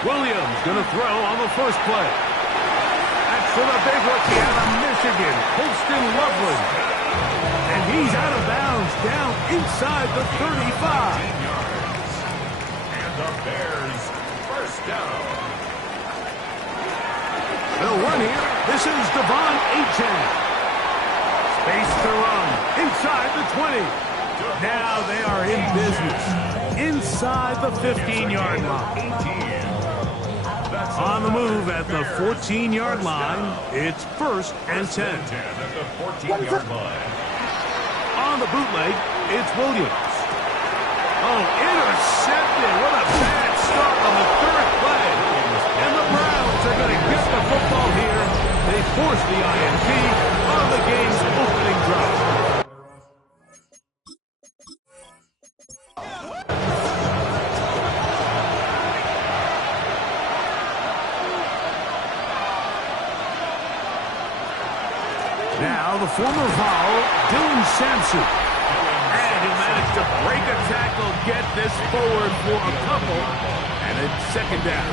Williams going to throw on the first play. That's for the big rookie out of Michigan, Holston Loveland. And he's out of bounds down inside the 35. And the Bears first down. They'll run here. This is Devon Achane. Space to run inside the 20. Now they are in business inside the 15-yard line. On the move at the 14-yard line, it's 1st and 10. At the 14-yard line. On the bootleg, it's Williams. Oh, intercepted. What a bad start on the 3rd play. And the Browns are going to get the football here. They force the INT on the game's opening drive. Now the former Vol, Dylan Sampson. And he'll manage to break a tackle, get this forward for a couple, and it's 2nd down.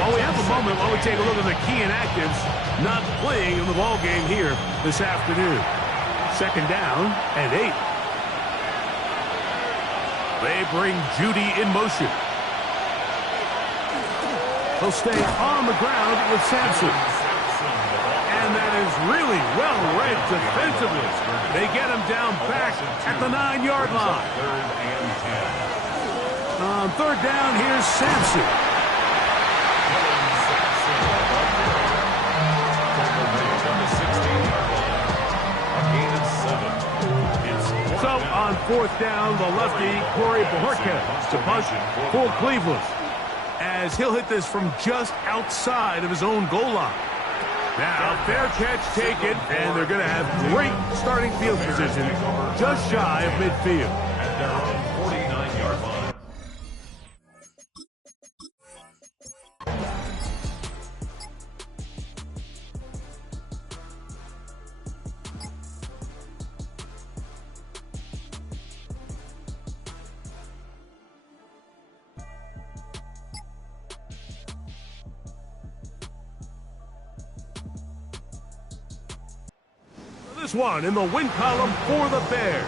While we have a moment, while we take a look at the key inactives not playing in the ball game here this afternoon. 2nd down and 8. They bring Judy in motion. He'll stay on the ground with Sampson. And that is really well read defensively. They get him down back at the 9-yard line. 3rd and 10. On 3rd down, here's Sampson. So on 4th down, the lefty, Corey Bojorquez, to punt for Cleveland, as he'll hit this from just outside of his own goal line. Now, fair catch taken, and they're going to have great starting field position just shy of midfield. At their own 49-yard line. This one in the win column for the Bears.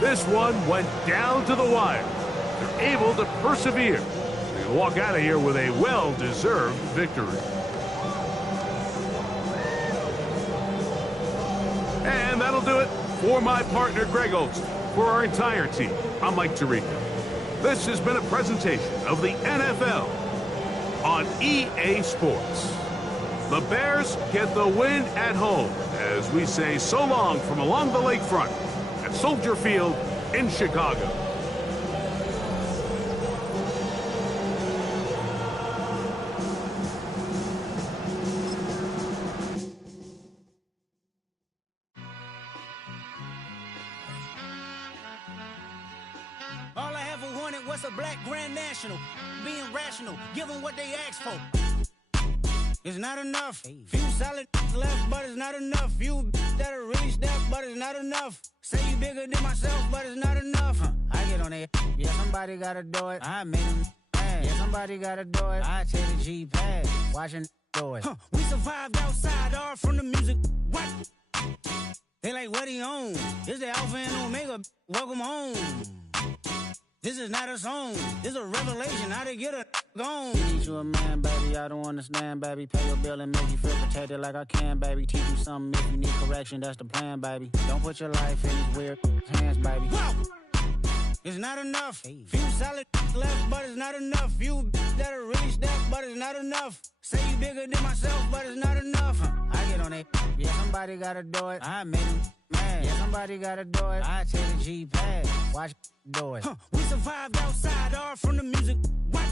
This one went down to the wire. They're able to persevere. They walk out of here with a well-deserved victory. And that'll do it for my partner, Greg Olsen. For our entire team, I'm Mike Tirico. This has been a presentation of the NFL on EA Sports. The Bears get the win at home as we say so long from along the lakefront at Soldier Field in Chicago. All I ever wanted was a black Grand National. Being rational, give them what they asked for. It's not enough. Few solid left, but it's not enough. Few that'll really step, but it's not enough. Say you bigger than myself, but it's not enough. I get on it. Yeah, somebody gotta do it. I made them mad. Yeah, somebody gotta do it. I take the G-pad. Watching do it. We survived outside, all from the music. What? They like, what he on? This the Alpha and Omega. Welcome home. This is not a song. This is a revelation. How to get a gone. Teach you a man, baby. I don't understand, baby. Pay your bill and make you feel protected like I can, baby. Teach you something if you need correction. That's the plan, baby. Don't put your life in these weird hands, baby. Whoa. It's not enough. Few solid left, but it's not enough. Few that'll really step, but it's not enough. Say you bigger than myself, but it's not enough. I get on it. Yeah, somebody gotta do it. I made them mad. Yeah, somebody gotta do it. I take the G-pad. Watch do it. We survived outside, all from the music. What?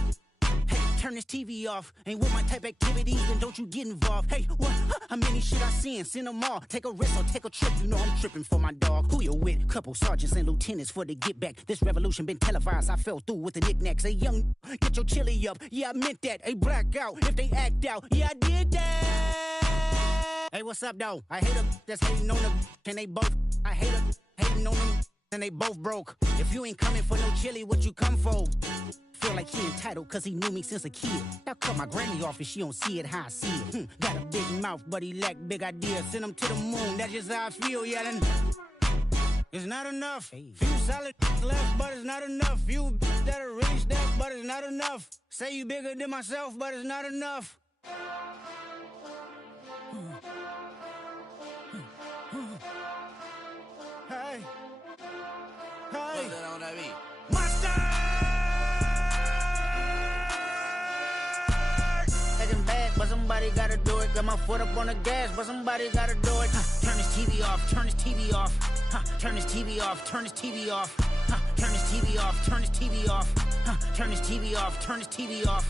Hey, turn this TV off. Ain't with my type activities, then don't you get involved. Hey, what? How many shit I seen? Send them all. Take a risk or take a trip. You know I'm tripping for my dog. Who you with? Couple sergeants and lieutenants for the get back. This revolution been televised. I fell through with the knickknacks. Hey, young, get your chili up. Yeah, I meant that. Hey, black out if they act out. Yeah, I did that. Hey, what's up, though? I hate them that's hating on them. And they both. I hate them hating on them. And they both broke. If you ain't coming for no chili, what you come for? feel like he entitled cause he knew me since a kid. I cut my granny off and she don't see it how I see it. Got a big mouth, but he lack big ideas. Send him to the moon, that's just how I feel, yelling. It's not enough. Few solid left, but it's not enough. Few that are really stepped, but it's not enough. Say you bigger than myself, but it's not enough. Hey. Hey. Mustard! Taking bad, but somebody gotta do it. Got my foot up on the gas, but somebody gotta do it. Turn this TV off, turn this TV off. Turn this TV off, turn this TV off. Turn this TV off, turn this TV off. Turn this TV off, turn this TV off.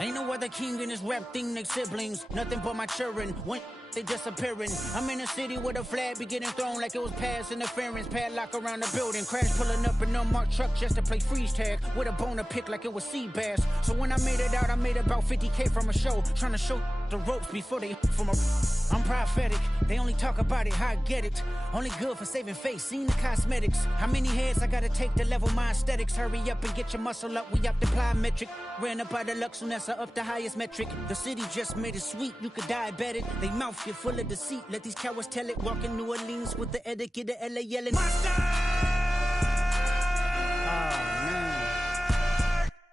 Ain't no other king in this rap thing next siblings. Nothing but my children. When they disappearing. I'm in a city where the flag be getting thrown like it was past interference. Padlock around the building. Crash pulling up an unmarked truck just to play freeze tag. With a bone to pick like it was sea bass. So when I made it out, I made about 50K from a show. Trying to show the ropes before they from a... I'm prophetic. They only talk about it, how I get it. Only good for saving face, seen the cosmetics. How many heads I gotta take to level my aesthetics? Hurry up and get your muscle up, we up the plyometric. Ran up out of luck, soon as I up the highest metric. The city just made it sweet, you could diabetic. They mouth get full of deceit, let these cowards tell it. Walk in New Orleans with the etiquette of LA yelling. Monster!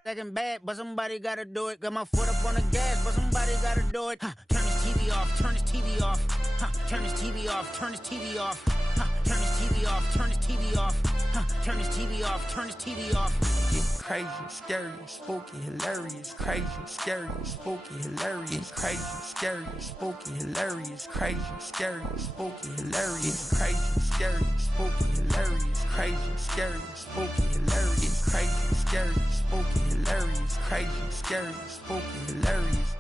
Second bad, but somebody gotta do it. Got my foot up on the gas, but somebody gotta do it. Turn this TV off, turn this TV off. Turn this TV off, turn this TV off. Turn this TV off, turn this TV off. Turn this TV off, turn this TV off. It's crazy, scary, spooky, hilarious. Crazy, scary, spooky, hilarious. Crazy, scary, spooky, hilarious. Crazy, scary, spooky, hilarious. Crazy, scary, spooky, hilarious. Crazy, scary, spooky, hilarious. Crazy, scary, spooky, hilarious. Crazy, scary, spooky, hilarious.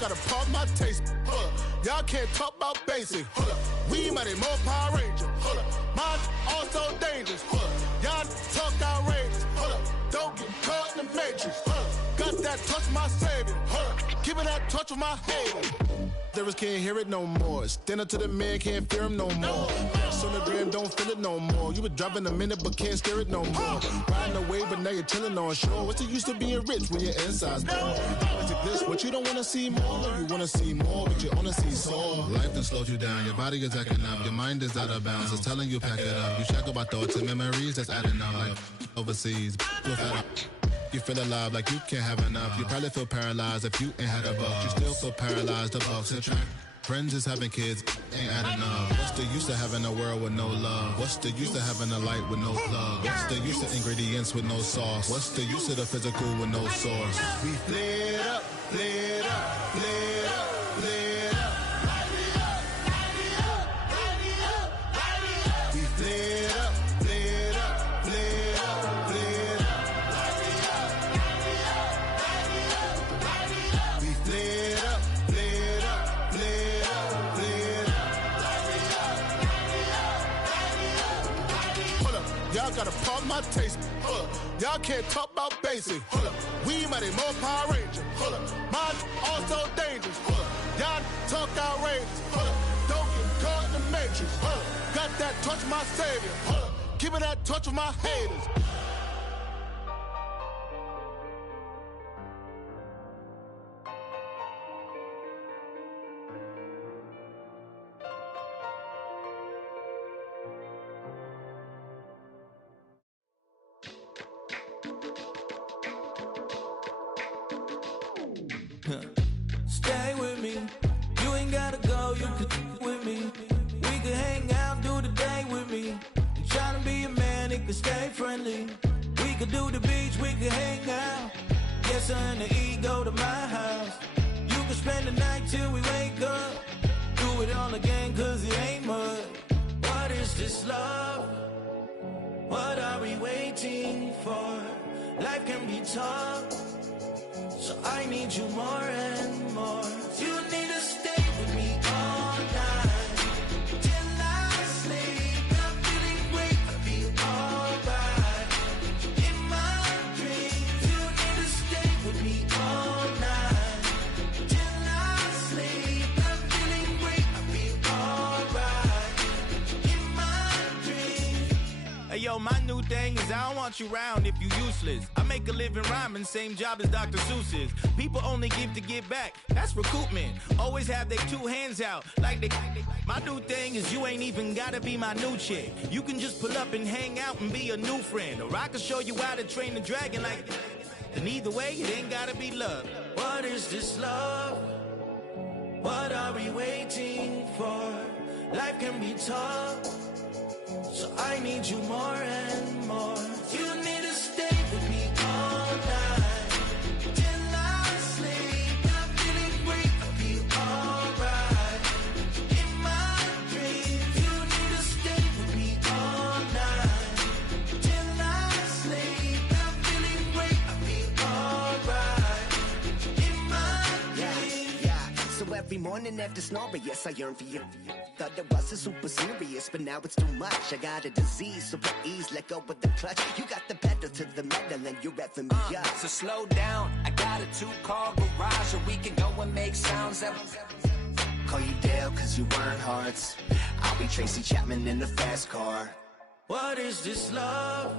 Gotta pump my taste. Y'all can't talk about basic. We mighty more Power Ranger. Mine also dangerous. Y'all talk outrageous. Don't get caught in the matrix. Got that touch my savior. Keeping that touch with my haters. Lyrics can't hear it no more. Stand up to the man, can't fear him no more. Sonogram don't feel it no more. You were driving a minute but can't steer it no more. Riding away but now you're chilling on shore. What's the use of being rich when your inside's poor? Like this, what you don't wanna see more. You wanna see more, but you wanna see sore. Life done slowed you down. Your body is acting up. Your mind is out of bounds. It's telling you pack it up. You check about thoughts and memories that's adding up. Like overseas, you feel alive like you can't have enough. You probably feel paralyzed if you ain't had a buck. You still feel paralyzed, the bucks attract. Friends is having kids, ain't adding up. What's the use of having a world with no love? What's the use of having a light with no plug? What's the use of ingredients with no sauce? What's the use of the physical with no source? We flared up, flared up, flared up, flared up. We flared up, flared up, flared up, flared up. We flared up, flared up, flared up, flared up. Hold up, y'all gotta pump my taste. Hold up, y'all can't talk about basic. Hold up, we mighty more Power Ranger. Hold up, mine also dangerous. Hold up, y'all talk outrageous. Hold up, don't get caught in the matrix. Hold up, got that touch my savior. Hold up, keeping that touch with my haters. Stay with me. You ain't gotta go, you could with me. We could hang out, do the day with me. I'm trying to be a man, it could stay friendly. We could do the beach, we could hang out. Yes, her and the E go to my house. You could spend the night till we wake up. Do it all again, cause it ain't mud. What is this love? What are we waiting for? Life can be tough, so I need you more and more. You need to stay with me all night till I sleep. I'm feeling great, I feel alright. In my dreams, you need to stay with me all night till I sleep. I'm feeling great, I feel alright. In my dreams. Hey yo, my new thing is I don't want you round if you useless. I make a living rhyming, same job as Dr. Seuss's. People only give to get back, that's recoupment. Always have their two hands out, like they. My new thing is you ain't even gotta be my new chick. You can just pull up and hang out and be a new friend. Or I can show you how to train the dragon like. And either way, it ain't gotta be love. What is this love? What are we waiting for? Life can be tough, so I need you more and more. You need to stay with me all night till I sleep. I'm feeling great, I feel alright. In my dreams, you need to stay with me all night till I sleep. I'm feeling great, I feel alright. In my dreams. Yeah. So every morning after snoring, yes, I yearn for you. Thought it wasn't super serious, but now it's too much. I got a disease, so with ease, let go with the clutch. You got the pedal to the metal and you're revving me up. So slow down, I got a 2-car garage, or we can go and make sounds that. Call you Dale, cause you weren't hearts. I'll be Tracy Chapman in the fast car. What is this love?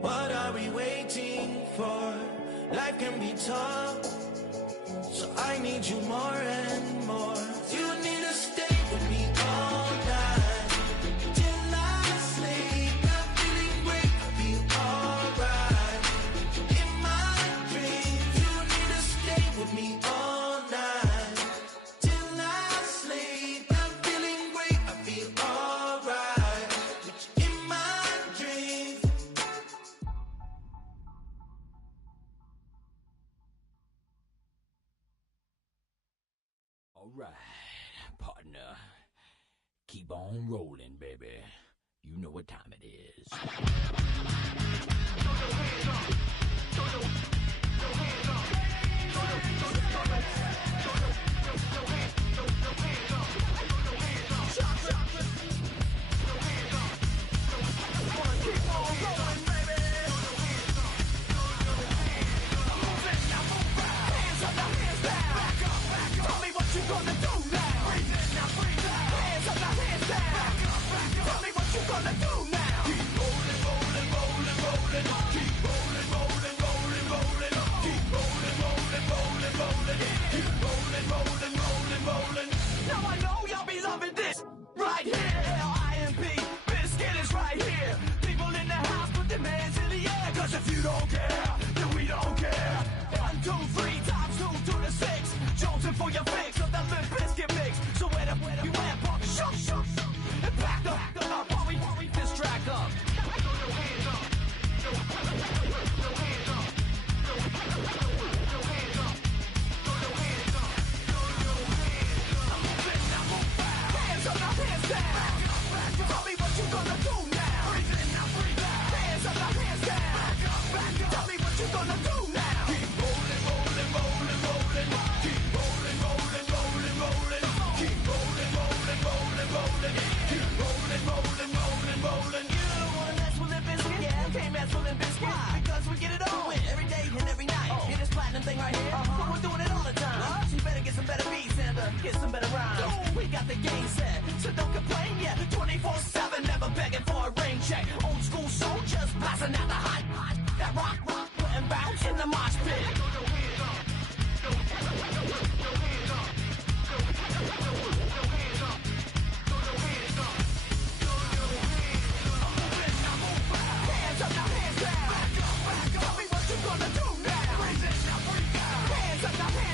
What are we waiting for? Life can be tough, so I need you more and more. You need to stay with me all night till I sleep. I'm feeling great, I feel alright. In my dreams, you need to stay with me all night till I sleep. I'm feeling great, I feel alright. In my dreams. All right, partner. Keep on rolling, baby. You know what time it is. Now I know y'all be loving this right here. L-I-M-P, Biscuit is right here. People in the house put their hands in the air. Cause if you don't care, then we don't care. 1, 2, 3 times 2 to the 6. Jonesing for your fix of that Limp Biscuit mix. So where you at, punk? Shoot. And back up, hurry this track up. Thing right here. We're doing it all the time. So you better get some better beats and get some better rhymes. We got the game set, so don't complain yet. 24/7, never begging for a rain check. Old school soldiers blasting out the hot. That rock, putting bounce in the mosh pit. Hands up, now hands down. Tell me what you gonna do now. Hands up, now hands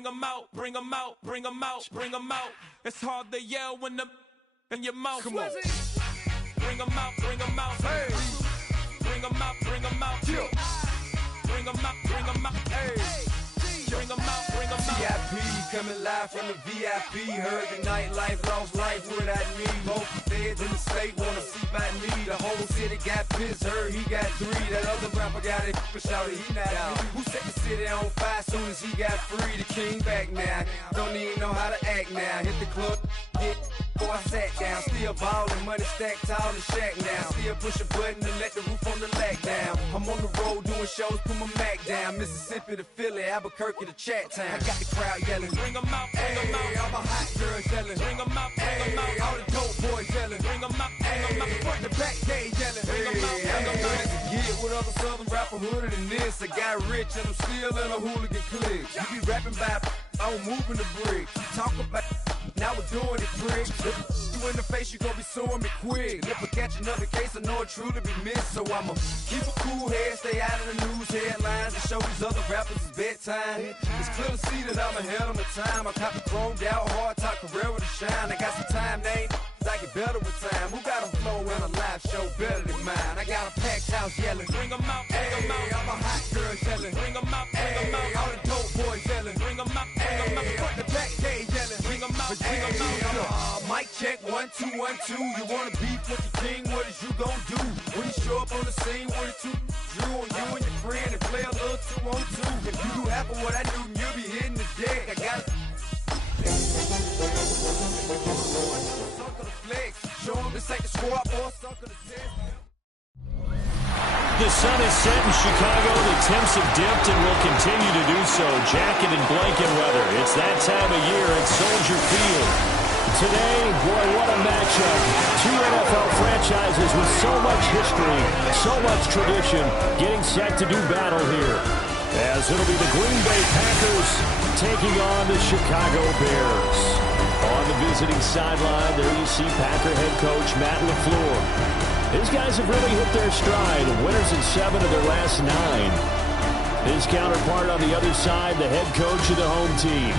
bring them out, bring them out, bring them out, bring them out. It's hard to yell when the in your mouth. Come on. Bring them out, bring them out. Hey. Bring them out, bring them out. Yeah. Bring them out, bring them out. Hey. Bring them out, bring them out. VIP coming live from the VIP. Heard the nightlife, lost life without me. Both feds in the state wanna see by me. The whole city got pissed, heard he got 3. That other rapper got it, but shouted he not out. Who set the city on fire soon as he got free? The king back now, don't even know how to act now. Hit the club, get before I sat down. Still ballin', money stacked tall in shack now. Still push a button and let the roof on the lack down. I'm on the road doing shows, put my Mac down. Mississippi to Philly, Albuquerque to Chat Town. I got the crowd yelling, bring them out, bring them out. All my hot girls yelling, bring them out, bring them out. All the dope boys yelling, bring them out, bring them out. Front the back gate yelling, bring them out, bring them out. Get with other southern rapper hooded than this. I got rich and I'm still in a hooligan clique. You be rapping by, I'm moving the brick. You talk about, now we're doing it trick. You in the face, you gon' be suing me quick. If I catch another case, I know it truly be missed. So I'ma keep a cool head, stay out of the news headlines, and show these other rappers it's bedtime. It's clear to see that I'm ahead of my time. I cop the chromed out, hard top career with a shine. I got some time, name. I get better with time. Who got a flow and a live show better than mine? I got a packed house yelling, bring them out, bring them out. All my hot girls yelling, bring them out, bring them out. All the dope boys yelling, bring them out, bring them out. Front the back gate yelling, bring them out, bring them out. Mic check 1 2 1 2. You wanna beef with the king? What is you gon' do when you show up on the scene with a 2 Drew on you and your friend and play a little 2 on 2? If you do half of what I do, you'll be hitting the deck. I got show them this ain't the squad, boy. The sun is set in Chicago. The temps have dipped and will continue to do so. Jacket and blanket weather. It's that time of year at Soldier Field. Today, boy, what a matchup. 2 NFL franchises with so much history, so much tradition, getting set to do battle here. As it'll be the Green Bay Packers taking on the Chicago Bears. On the visiting sideline, there you see Packer head coach Matt LaFleur. His guys have really hit their stride, winners in 7 of their last 9. His counterpart on the other side, the head coach of the home team.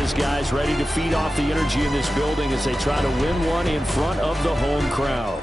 His guys ready to feed off the energy in this building as they try to win one in front of the home crowd.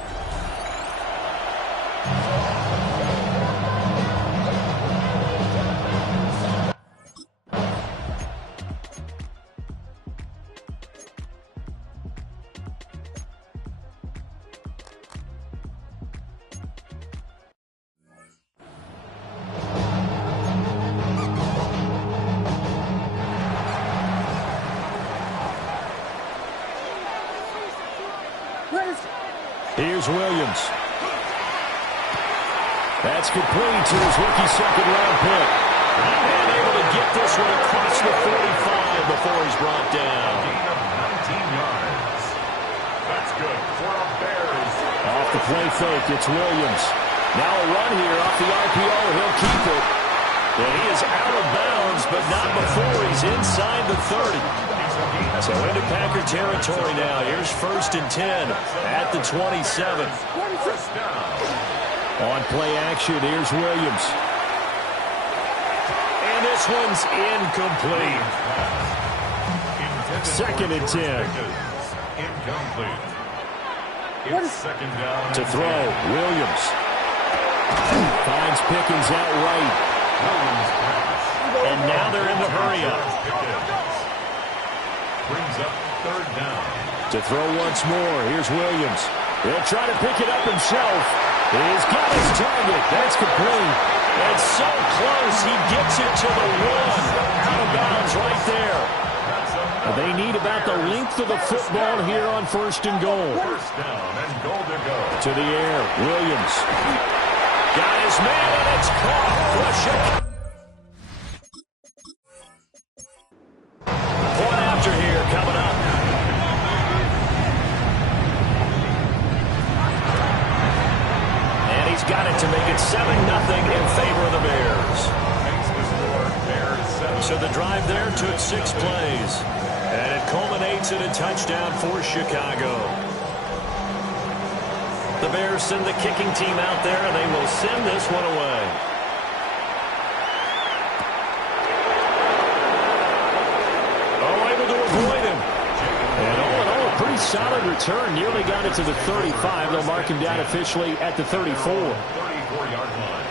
Here's Williams. That's complete to his rookie second-round pick. And able to get this one across the 45 before he's brought down. Gain of 19 yards. That's good for the Bears. Off the play fake, it's Williams. Now a run here off the RPO. He'll keep it. And he is out of bounds, but not before he's inside the 30. So into Packer territory now. Here's 1st and 10 at the 27. On play action, here's Williams. And this one's incomplete. 2nd and 10. Incomplete. It's 2nd down. To throw, Williams. Finds Pickens out right. And now they're in the hurry-up. Brings up 3rd down. To throw once more, here's Williams. He'll try to pick it up himself. He's got his target. That's complete. And so close, he gets it to the 1. Out of bounds right there. They need about the length of the football here on 1st and goal. 1st down and goal to go. To the air, Williams. Got his man, and it's caught. Flush it. Point after here coming up. And he's got it to make it 7-0 in favor of the Bears. So the drive there took 6 plays. And it culminates in a touchdown for Chicago. The Bears send the kicking team out there, and they will send this one away. pretty solid return. Nearly got it to the 35. They'll mark him down officially at the 34. 34-yard line.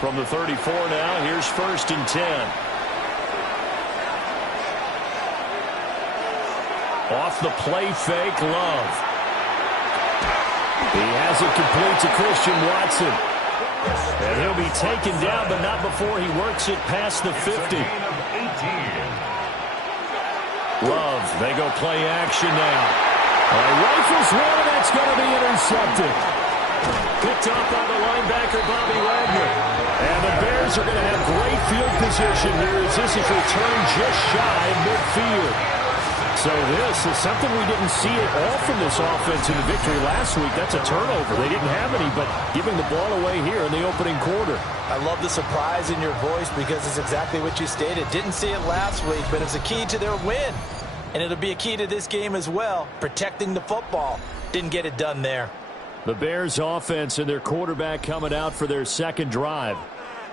From the 34 now, here's 1st and 10. Off the play fake, Love. He has it complete to Christian Watson. And he'll be taken down, but not before he works it past the 50. Love, they go play action now. Rifles one, and that's going to be intercepted. Picked up by the linebacker, Bobby Wagner. And the Bears are going to have great field position here as this is returned just shy of midfield. So this is something we didn't see at all from this offense in the victory last week. That's a turnover. They didn't have any, but giving the ball away here in the opening quarter. I love the surprise in your voice because it's exactly what you stated. Didn't see it last week, but it's a key to their win. And it'll be a key to this game as well, protecting the football. Didn't get it done there. The Bears offense and their quarterback coming out for their second drive.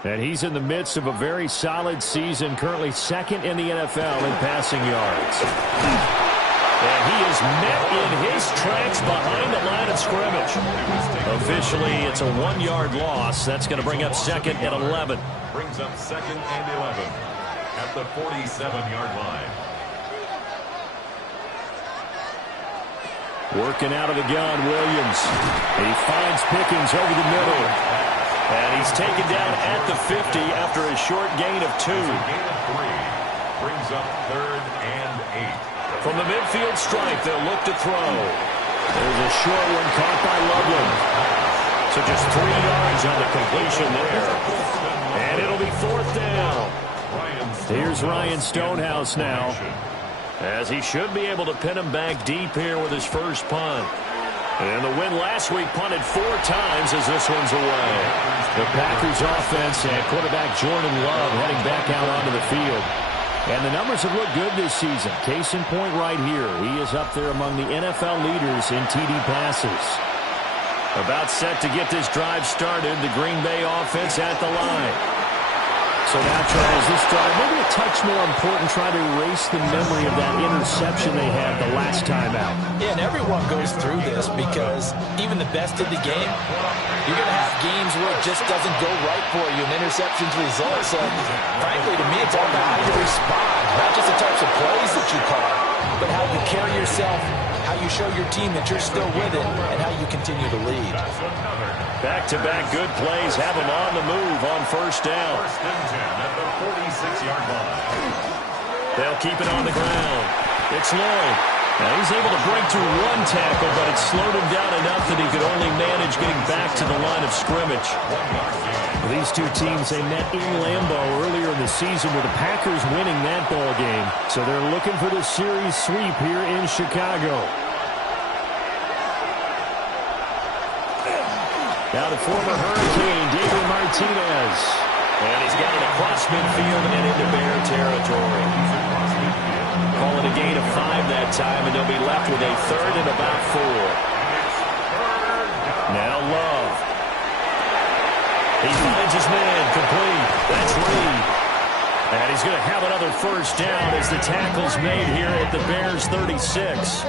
And he's in the midst of a very solid season, currently second in the NFL in passing yards. And he is met in his tracks behind the line of scrimmage. Officially, it's a 1-yard loss. That's going to bring up 2nd and 11. Brings up 2nd and 11 at the 47-yard line. Working out of the gun, Williams. He finds Pickens over the middle. And he's taken down at the 50 after a short gain of 2. Gain of 3. Brings up 3rd and 8. From the midfield stripe, they'll look to throw. There's a short one caught by Loveland. So just 3 yards on the completion there. And it'll be 4th down. Here's Ryan Stonehouse now, as he should be able to pin him back deep here with his first punt. And the win last week punted 4 times as this one's away. The Packers offense and quarterback Jordan Love heading back out onto the field. And the numbers have looked good this season. Case in point right here. He is up there among the NFL leaders in TD passes. About set to get this drive started. The Green Bay offense at the line. So now, Charles, this drive, maybe a touch more important, try to erase the memory of that interception they had the last time out. Yeah, and everyone goes through this because even the best of the game, you're going to have games where it just doesn't go right for you, and interceptions result. So, frankly, to me, it's all about how you respond, not just the types of plays that you call, but how you carry yourself, how you show your team that you're still with it, and how you continue to lead. Back-to-back good plays have him on the move on 1st down. 1st and 10 at the 46-yard line. They'll keep it on the ground. It's Lloyd. Now he's able to break through 1 tackle, but it slowed him down enough that he could only manage getting back to the line of scrimmage. These two teams, they met in Lambeau earlier in the season with the Packers winning that ball game. So they're looking for the series sweep here in Chicago. Now the former Hurricane, David Martinez. And he's got it across midfield and into Bear territory. Call it a gain of 5 that time, and they'll be left with a 3rd and about 4. Now Love. He finds his man, complete. That's Reed. And he's going to have another 1st down as the tackle's made here at the Bears' 36.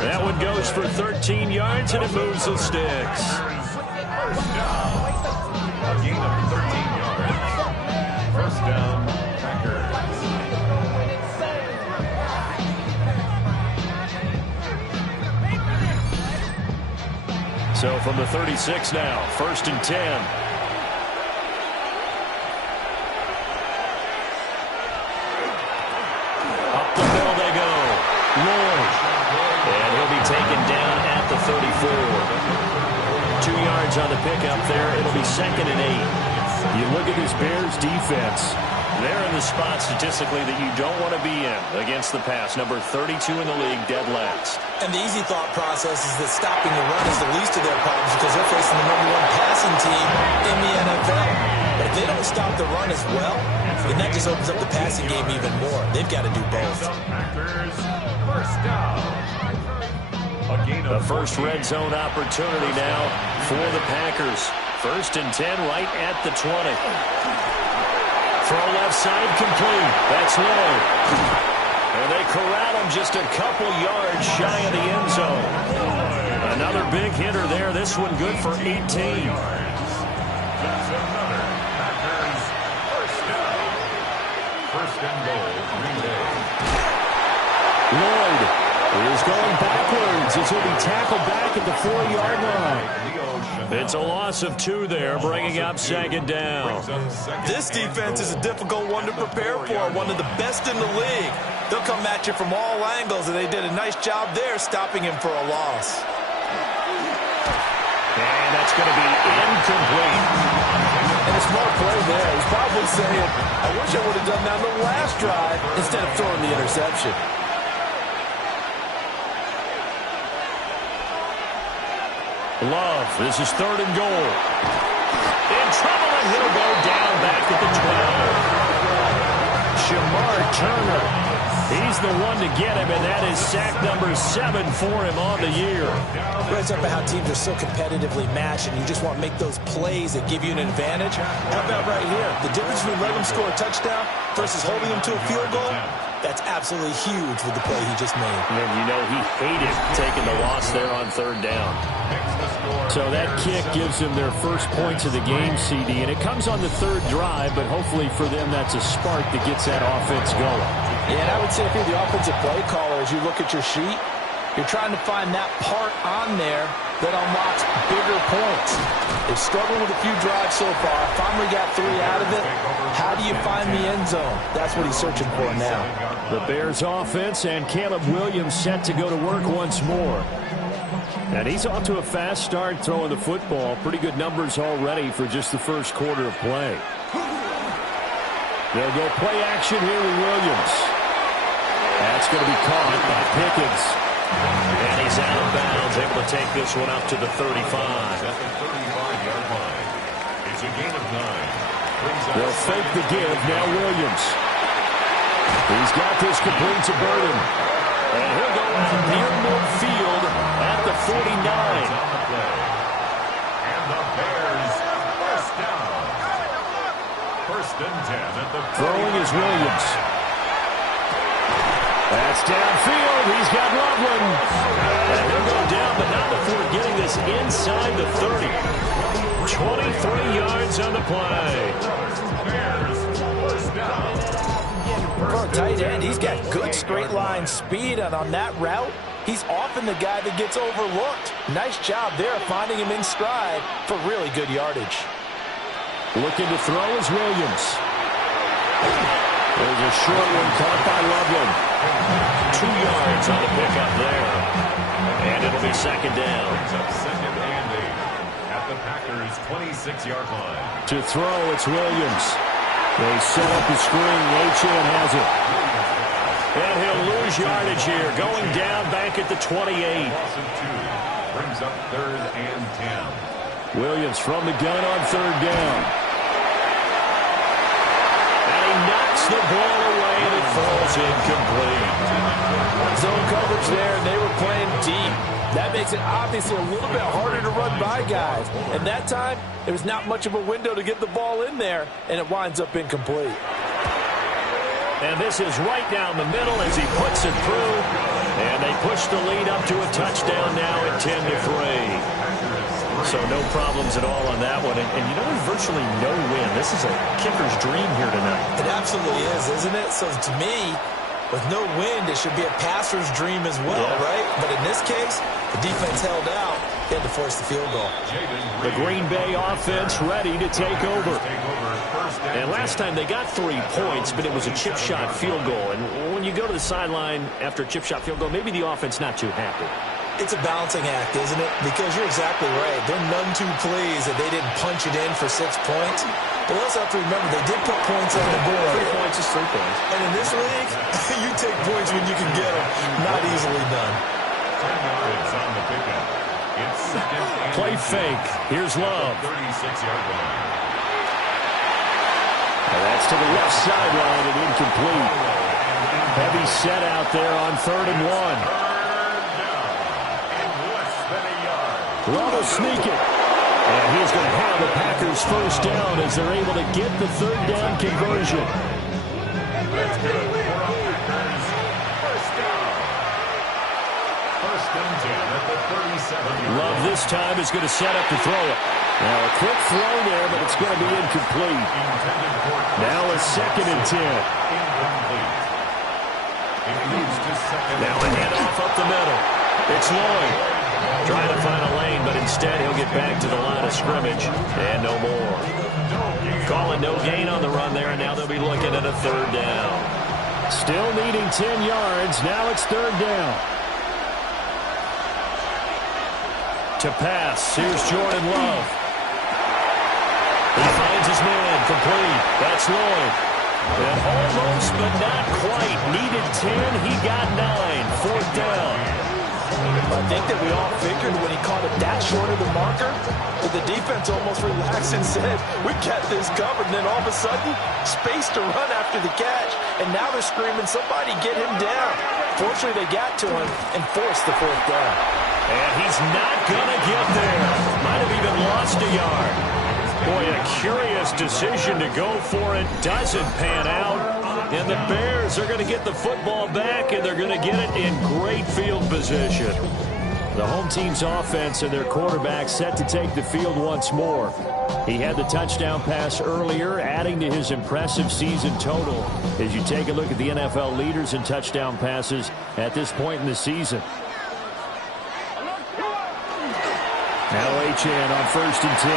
That one goes for 13 yards, and it moves the sticks. 1st down. A gain of 13 yards. 1st down, Packers. So from the 36 now, 1st and 10. Up the middle they go. Lloyd. And he'll be taken down at the 34. 2 yards on the pickup there. It'll be 2nd and 8. You look at this Bears defense. They're in the spot statistically that you don't want to be in against the pass. Number 32 in the league, dead last. And the easy thought process is that stopping the run is the least of their problems because they're facing the #1 passing team in the NFL. But if they don't stop the run as well, then that just opens up the passing game even more. They've got to do both. Packers, 1st down. The first red zone opportunity now for the Packers. 1st and 10 right at the 20. Throw left side complete. That's low. And they corral him just a couple yards shy of the end zone. Another big hitter there. This one good for 18. That's another Packers first down. First and goal, Green Bay. Lloyd is going backwards as he'll be tackled back at the 4-yard line. It's a loss of 2 there, bringing up second down. This defense is a difficult one to prepare for, one of the best in the league. They'll come at you from all angles, and they did a nice job there stopping him for a loss. And that's going to be incomplete. And a smart play there. He's probably saying, I wish I would have done that on the last drive instead of throwing the interception. Love, this is 3rd and goal. In trouble, and he'll go down back at the 12. Shamar Turner, he's the one to get him, and that is sack number 7 for him on the year. Brings up how teams are so competitively matched, and you just want to make those plays that give you an advantage. How about right here? The difference between letting him score a touchdown versus holding him to a field goal, that's absolutely huge with the play he just made. And you know he hated taking the loss there on 3rd down. So that kick gives them their first points of the game, CD, and it comes on the 3rd drive, but hopefully for them that's a spark that gets that offense going. Yeah, and I would say if you're the offensive play caller, as you look at your sheet, you're trying to find that part on there that unlocks bigger points. They've struggled with a few drives so far. Finally got 3 out of it. How do you find the end zone? That's what he's searching for now. The Bears offense and Caleb Williams set to go to work once more. And he's off to a fast start throwing the football. Pretty good numbers already for just the first quarter of play. They'll go play action here with Williams. That's going to be caught by Pickens. And he's out of bounds, able to take this one up to the 35. At the 35-yard line. It's a gain of 9. They'll fake the give, now Williams. He's got this complete to Burden. And he'll go out near midfield at the 49. And the Bears first down. First and 10 at the throwing is Williams. That's downfield. He's got Loveland. And he'll go down, but not before getting this inside the 30. 23 yards on the play. For a tight end, he's got good straight line speed, and on that route, he's often the guy that gets overlooked. Nice job there finding him in stride for really good yardage. Looking to throw is Williams. There's a short one caught by Loveland. 2 yards on the pickup there. And it'll be second down. Second and 8 at the Packers' 26-yard line. To throw, it's Williams. They set up the screen. Achane has it. And he'll lose yardage here. Going down back at the 28. Loss of 2 brings up 3rd and 10. Williams from the gun on 3rd down. And he knocks the ball away, and it falls incomplete. Zone coverage there, and they were playing deep. That makes it obviously a little bit harder to run by guys. And that time, there was not much of a window to get the ball in there, and it winds up incomplete. And this is right down the middle as he puts it through. And they push the lead up to a touchdown now at 10-3. So no problems at all on that one. And you know, there's virtually no win. This is a kicker's dream here tonight. It absolutely is, isn't it? So to me, with no wind, it should be a passer's dream as well, right? But in this case, the defense held out. They had to force the field goal. The Green Bay offense ready to take over. And last time they got 3 points, but it was a chip shot field goal. And when you go to the sideline after a chip shot field goal, maybe the offense not too happy. It's a balancing act, isn't it? Because you're exactly right. They're none too pleased that they didn't punch it in for 6 points. But we also have to remember, they did put points on the board. 3 points is 3 points. And in this league, you take points when you can get them. Not easily done. 10 yards on the pickup. It's second and play fake. Here's Love. 36-yard line. And that's to the left sideline and incomplete. Heavy set out there on 3rd and 1. Less than a yard. Love will sneak it. And he's going to have the Packers first down as they're able to get the third down conversion. That's good. Packers first down. First and 10 at the 37. Love this time is going to set up to throw it. Now a quick throw there, but it's going to be incomplete. Now a 2nd and 10. Now a handoff up the middle. It's Lloyd. Trying to find a lane, but instead he'll get back to the line of scrimmage. And no more. Calling no gain on the run there, and now they'll be looking at a third down. Still needing 10 yards. Now it's third down. To pass. Here's Jordan Love. He finds his man. Complete. That's Lloyd. And almost, but not quite. Needed 10. He got 9. Fourth down. I think that we all figured when he caught it that short of the marker that the defense almost relaxed and said, we got this covered. And then all of a sudden, space to run after the catch. And now they're screaming, somebody get him down. Fortunately, they got to him and forced the fourth down. And he's not going to get there. Might have even lost a yard. Boy, a curious decision to go for it. Doesn't pan out. And the Bears are going to get the football back, and they're going to get it in great field position. The home team's offense and their quarterback set to take the field once more. He had the touchdown pass earlier, adding to his impressive season total as you take a look at the NFL leaders in touchdown passes at this point in the season. Now Achane on 1st and 10.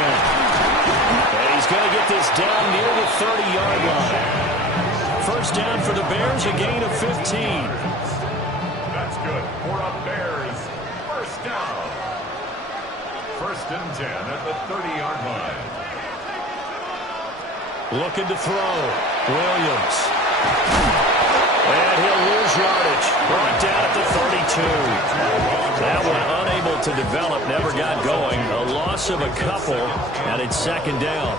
And he's going to get this down near the 30-yard line. First down for the Bears, a gain of 15. That's good for a Bears first down. First and 10 at the 30-yard line. Looking to throw. Williams. And he'll lose yardage. Brought down at the 32. That one unable to develop, never got going. A loss of a couple, and it's 2nd down.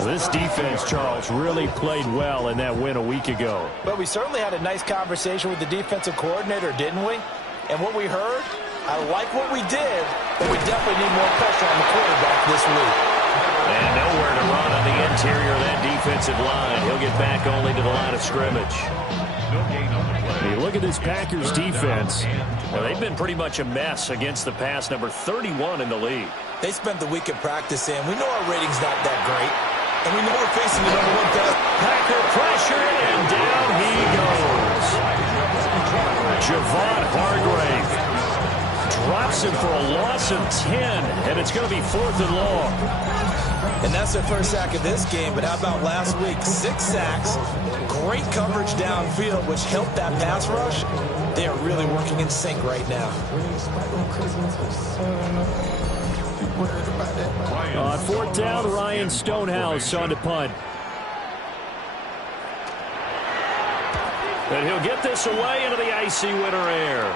This defense, Charles, really played well in that win a week ago. But we certainly had a nice conversation with the defensive coordinator, didn't we? And what we heard, I like what we did, but we definitely need more pressure on the quarterback this week. And nowhere to run on the interior of that defensive line. He'll get back only to the line of scrimmage. You look at this Packers defense. Well, they've been pretty much a mess against the pass, number 31 in the league. They spent the weekend practicing. We know our rating's not that great. And we know we're facing the number 1 pass. Packer pressure, and down he goes. Javon Hargrave drops him for a loss of 10, and it's going to be 4th and long. And that's their first sack of this game, but how about last week? 6 sacks, great coverage downfield, which helped that pass rush. They are really working in sync right now. On 4th down, Ryan Stonehouse on to punt. And he'll get this away into the icy winter air.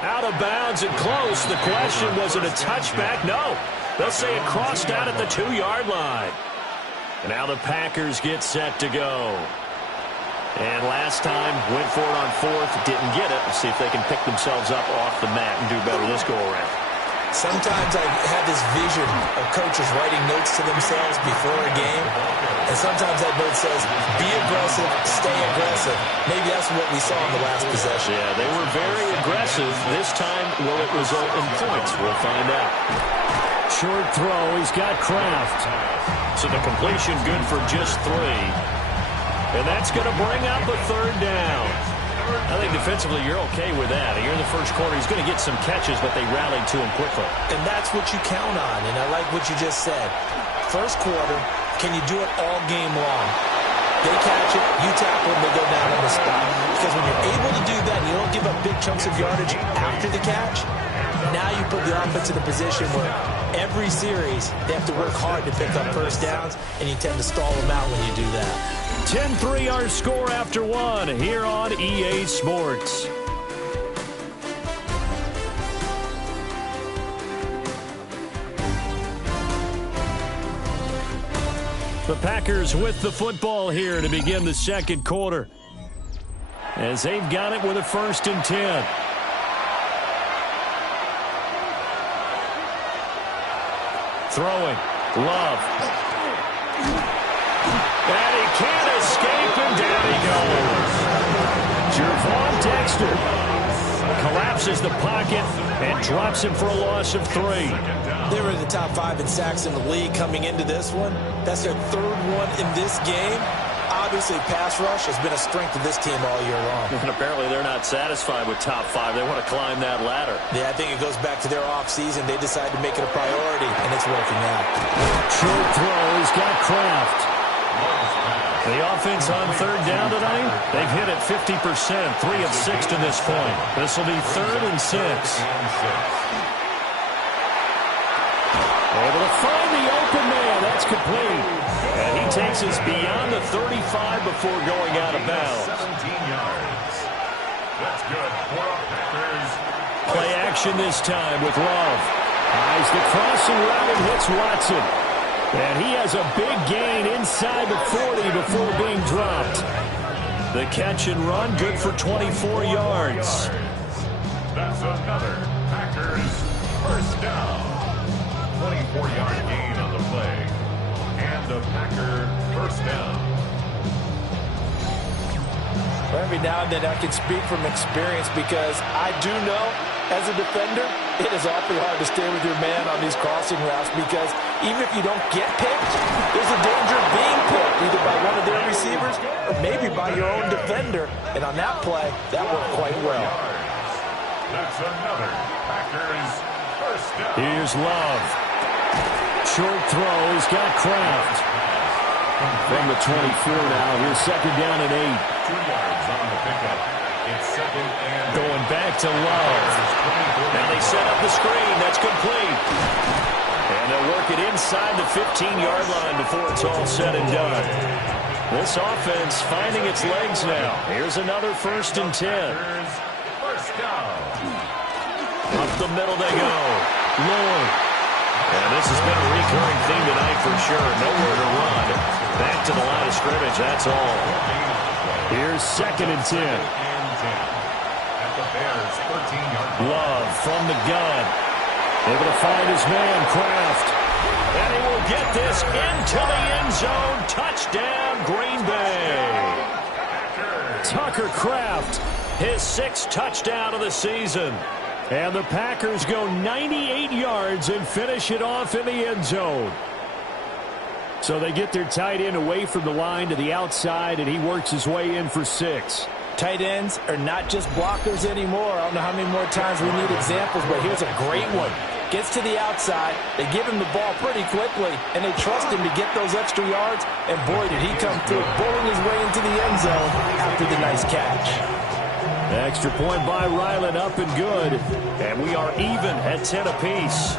Out of bounds and close. The question, was it a touchback? No. They'll say it crossed out at the 2-yard line. And now the Packers get set to go. And last time, went for it on 4th, didn't get it. Let's see if they can pick themselves up off the mat and do better this go-around. Sometimes I have this vision of coaches writing notes to themselves before a game, and sometimes that note says, be aggressive, stay aggressive. Maybe that's what we saw in the last possession. Yeah, they were very aggressive. This time, will it result in points? We'll find out. Short throw, he's got Kraft. So the completion good for just 3. And that's going to bring up a 3rd down. I think defensively you're okay with that. You're in the first quarter. He's going to get some catches, but they rallied to him quickly. And that's what you count on, and I like what you just said. First quarter, can you do it all game long? They catch it, you tackle them, they go down on the spot. Because when you're able to do that, and you don't give up big chunks of yardage after the catch, now you put the offense in a position where every series they have to work hard to pick up first downs, and you tend to stall them out when you do that. 10-3 our score after 1 here on EA Sports. The Packers with the football here to begin the second quarter, as they've got it with a 1st and 10. Throwing. Love. And he can't escape, and down he goes. Gervon Dexter collapses the pocket and drops him for a loss of 3. They were in the top 5 in sacks in the league coming into this one. That's their 3rd one in this game. Obviously, pass rush has been a strength of this team all year long. And apparently they're not satisfied with top 5. They want to climb that ladder. Yeah, I think it goes back to their offseason. They decided to make it a priority, and it's working out. Short throw. He's got Kraft. The offense on 3rd down tonight, they've hit it 50%, 3 of 6 to this point. This will be 3rd and 6. Able to find the open man. That's complete. And he takes us beyond the 35 before going out of bounds. 17 yards. That's good for Packers. Play action this time with Love. Eyes the crossing route and hits Watson. And he has a big gain inside the 40 before being dropped. The catch and run, good for 24 yards. That's another Packers first down. 24-yard gain on the play. And the Packer first down. Every now and then I can speak from experience because I do know, as a defender, it is awfully hard to stay with your man on these crossing routes because even if you don't get picked, there's a danger of being picked either by one of their receivers or maybe by your own defender. And on that play, that worked quite well. That's another Packers first down. Here's Love. Short throw. He's got Kraft. From the 24 now. Here's 2nd down and 8. 2 yards on the pickup. It's 2nd and going back to Love. Now they set up the screen. That's complete. And they'll work it inside the 15-yard line before it's all said and done. This offense finding its legs now. Here's another 1st and 10. First down. Up the middle they go. Lord. And this has been a recurring theme tonight for sure. Nowhere to run. Back to the line of scrimmage, that's all. Here's 2nd and 10. At the Bears' 13-yard line. Love from the gun. Able to find his man, Kraft. And he will get this into the end zone. Touchdown, Green Bay. Tucker Kraft, his 6th touchdown of the season. And the Packers go 98 yards and finish it off in the end zone. So they get their tight end away from the line to the outside, and he works his way in for 6. Tight ends are not just blockers anymore. I don't know how many more times we need examples, but here's a great one. Gets to the outside, they give him the ball pretty quickly, and they trust him to get those extra yards, and boy, did he come through, bowling his way into the end zone after the nice catch. Extra point by Ryland, up and good. And we are even at 10 apiece.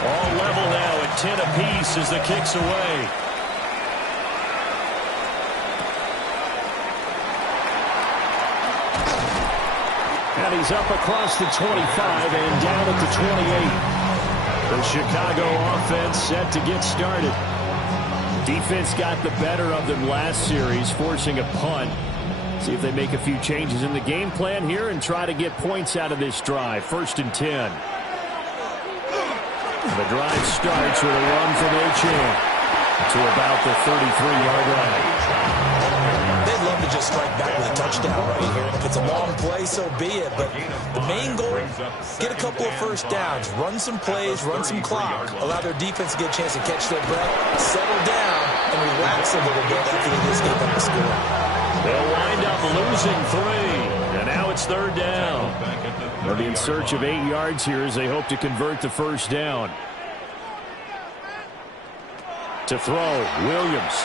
All level now at 10 apiece as the kick's away. And he's up across the 25 and down at the 28. The Chicago offense set to get started. Defense got the better of them last series, forcing a punt. See if they make a few changes in the game plan here and try to get points out of this drive. 1st and 10. The drive starts with a run from Achane to about the 33-yard line. They'd love to just strike back with a touchdown right here. If it's a long play, so be it. But the main goal, get a couple of first downs, run some plays, run some clock, allow their defense to get a chance to catch their breath, settle down, and relax a little bit after they just gave up the score. They'll wind up losing 3. And now it's 3rd down. They'll be in search of 8 yards here as they hope to convert the 1st down. To throw, Williams.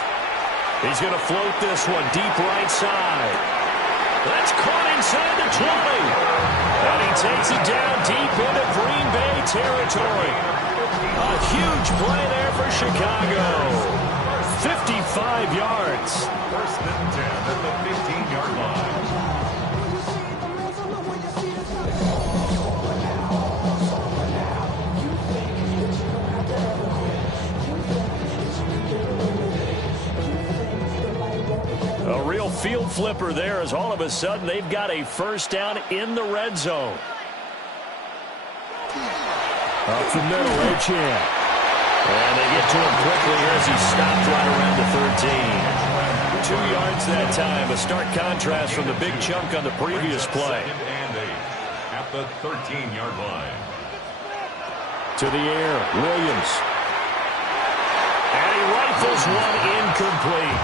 He's going to float this one deep right side. That's caught inside the 20. And he takes it down deep into Green Bay territory. A huge play there for Chicago. 55 yards. 1st and 10 at the 15-yard line. A real field flipper there as all of a sudden they've got a 1st down in the red zone. Up the middle, Achane. And they get to him quickly as he stopped right around the 13. 2 yards that time. A stark contrast from the big chunk on the previous play. And 8 at the 13-yard line. To the air, Williams. And he rifles one incomplete.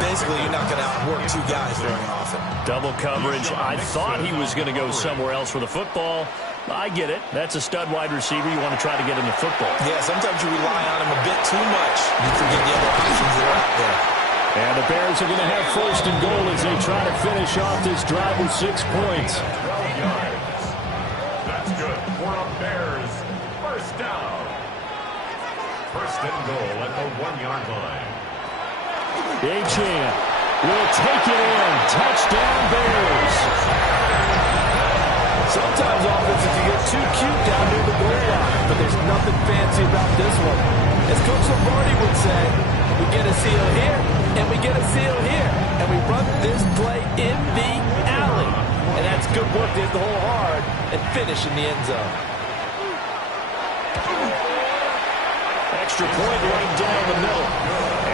Basically, you're not going to outwork 2 guys very often. Double coverage. I thought he was going to go somewhere else with the football. I get it. That's a stud wide receiver. You want to try to get him the football. Yeah, sometimes you rely on him a bit too much. You forget the other options that are out there. And the Bears are going to have first and goal as they try to finish off this drive with 6 points. 12 yards. That's good for a Bears first down. First and goal at the 1-yard line. Achane will take it in. Touchdown, Bears. Sometimes offenses can get too cute down near the goal line, but there's nothing fancy about this one. As Coach Lombardi would say, we get a seal here, and we get a seal here, and we run this play in the alley. And that's good work to hit the hole hard and finish in the end zone. Extra point right down the middle.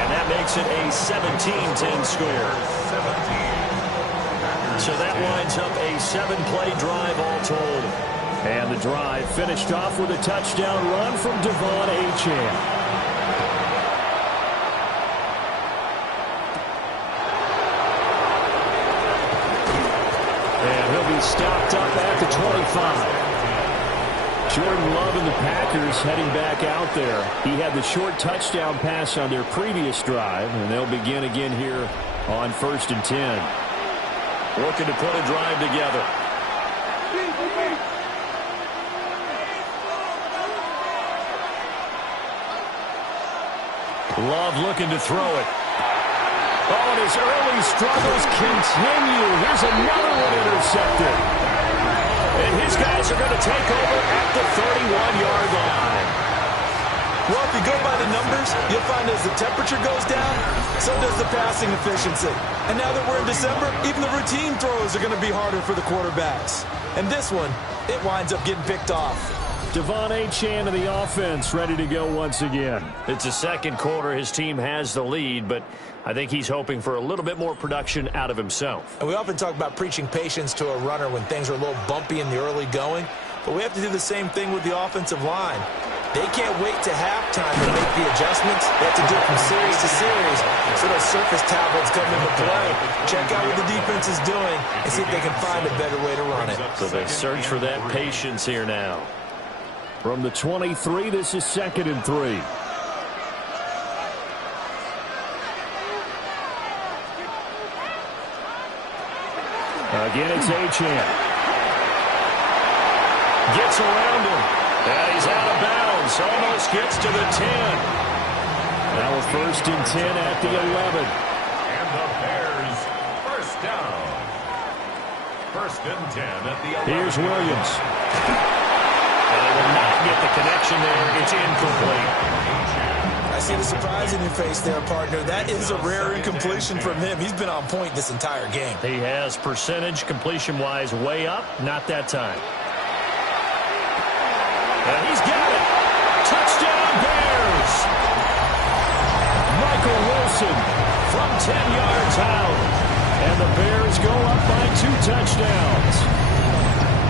And that makes it a 17-10 score. 17. So that winds up a 7-play drive all told. And the drive finished off with a touchdown run from Devon Achane. And he'll be stopped up at the 25. Jordan Love and the Packers heading back out there. He had the short touchdown pass on their previous drive, and they'll begin again here on 1st and 10. Looking to put a drive together. Love looking to throw it. Oh, and his early struggles continue. Here's another one intercepted. And his guys are going to take over at the 31-yard line. Well, if you go by the numbers, you'll find as the temperature goes down, so does the passing efficiency. And now that we're in December, even the routine throws are going to be harder for the quarterbacks. And this one, it winds up getting picked off. Devon Achane of the offense ready to go once again. It's the second quarter. His team has the lead, but I think he's hoping for a little bit more production out of himself. And we often talk about preaching patience to a runner when things are a little bumpy in the early going, but we have to do the same thing with the offensive line. They can't wait to halftime to make the adjustments. They have to do it from series to series. So those surface tablets come into play. Check out what the defense is doing and see if they can find a better way to run it. So they search for that patience here now. From the 23, this is 2nd and 3. Again, it's Achane. Gets around him. And he's out of bounds. Almost gets to the 10. Now a 1st and 10 at the 11. And the Bears first down. 1st and 10 at the 11. Here's Williams. And they will not get the connection there. It's incomplete. I see the surprise in your face there, partner. That is a rare incompletion from him. He's been on point this entire game. He has percentage completion-wise way up. Not that time. And he's got it. Touchdown, Bears. Michael Wilson from 10 yards out. And the Bears go up by 2 touchdowns.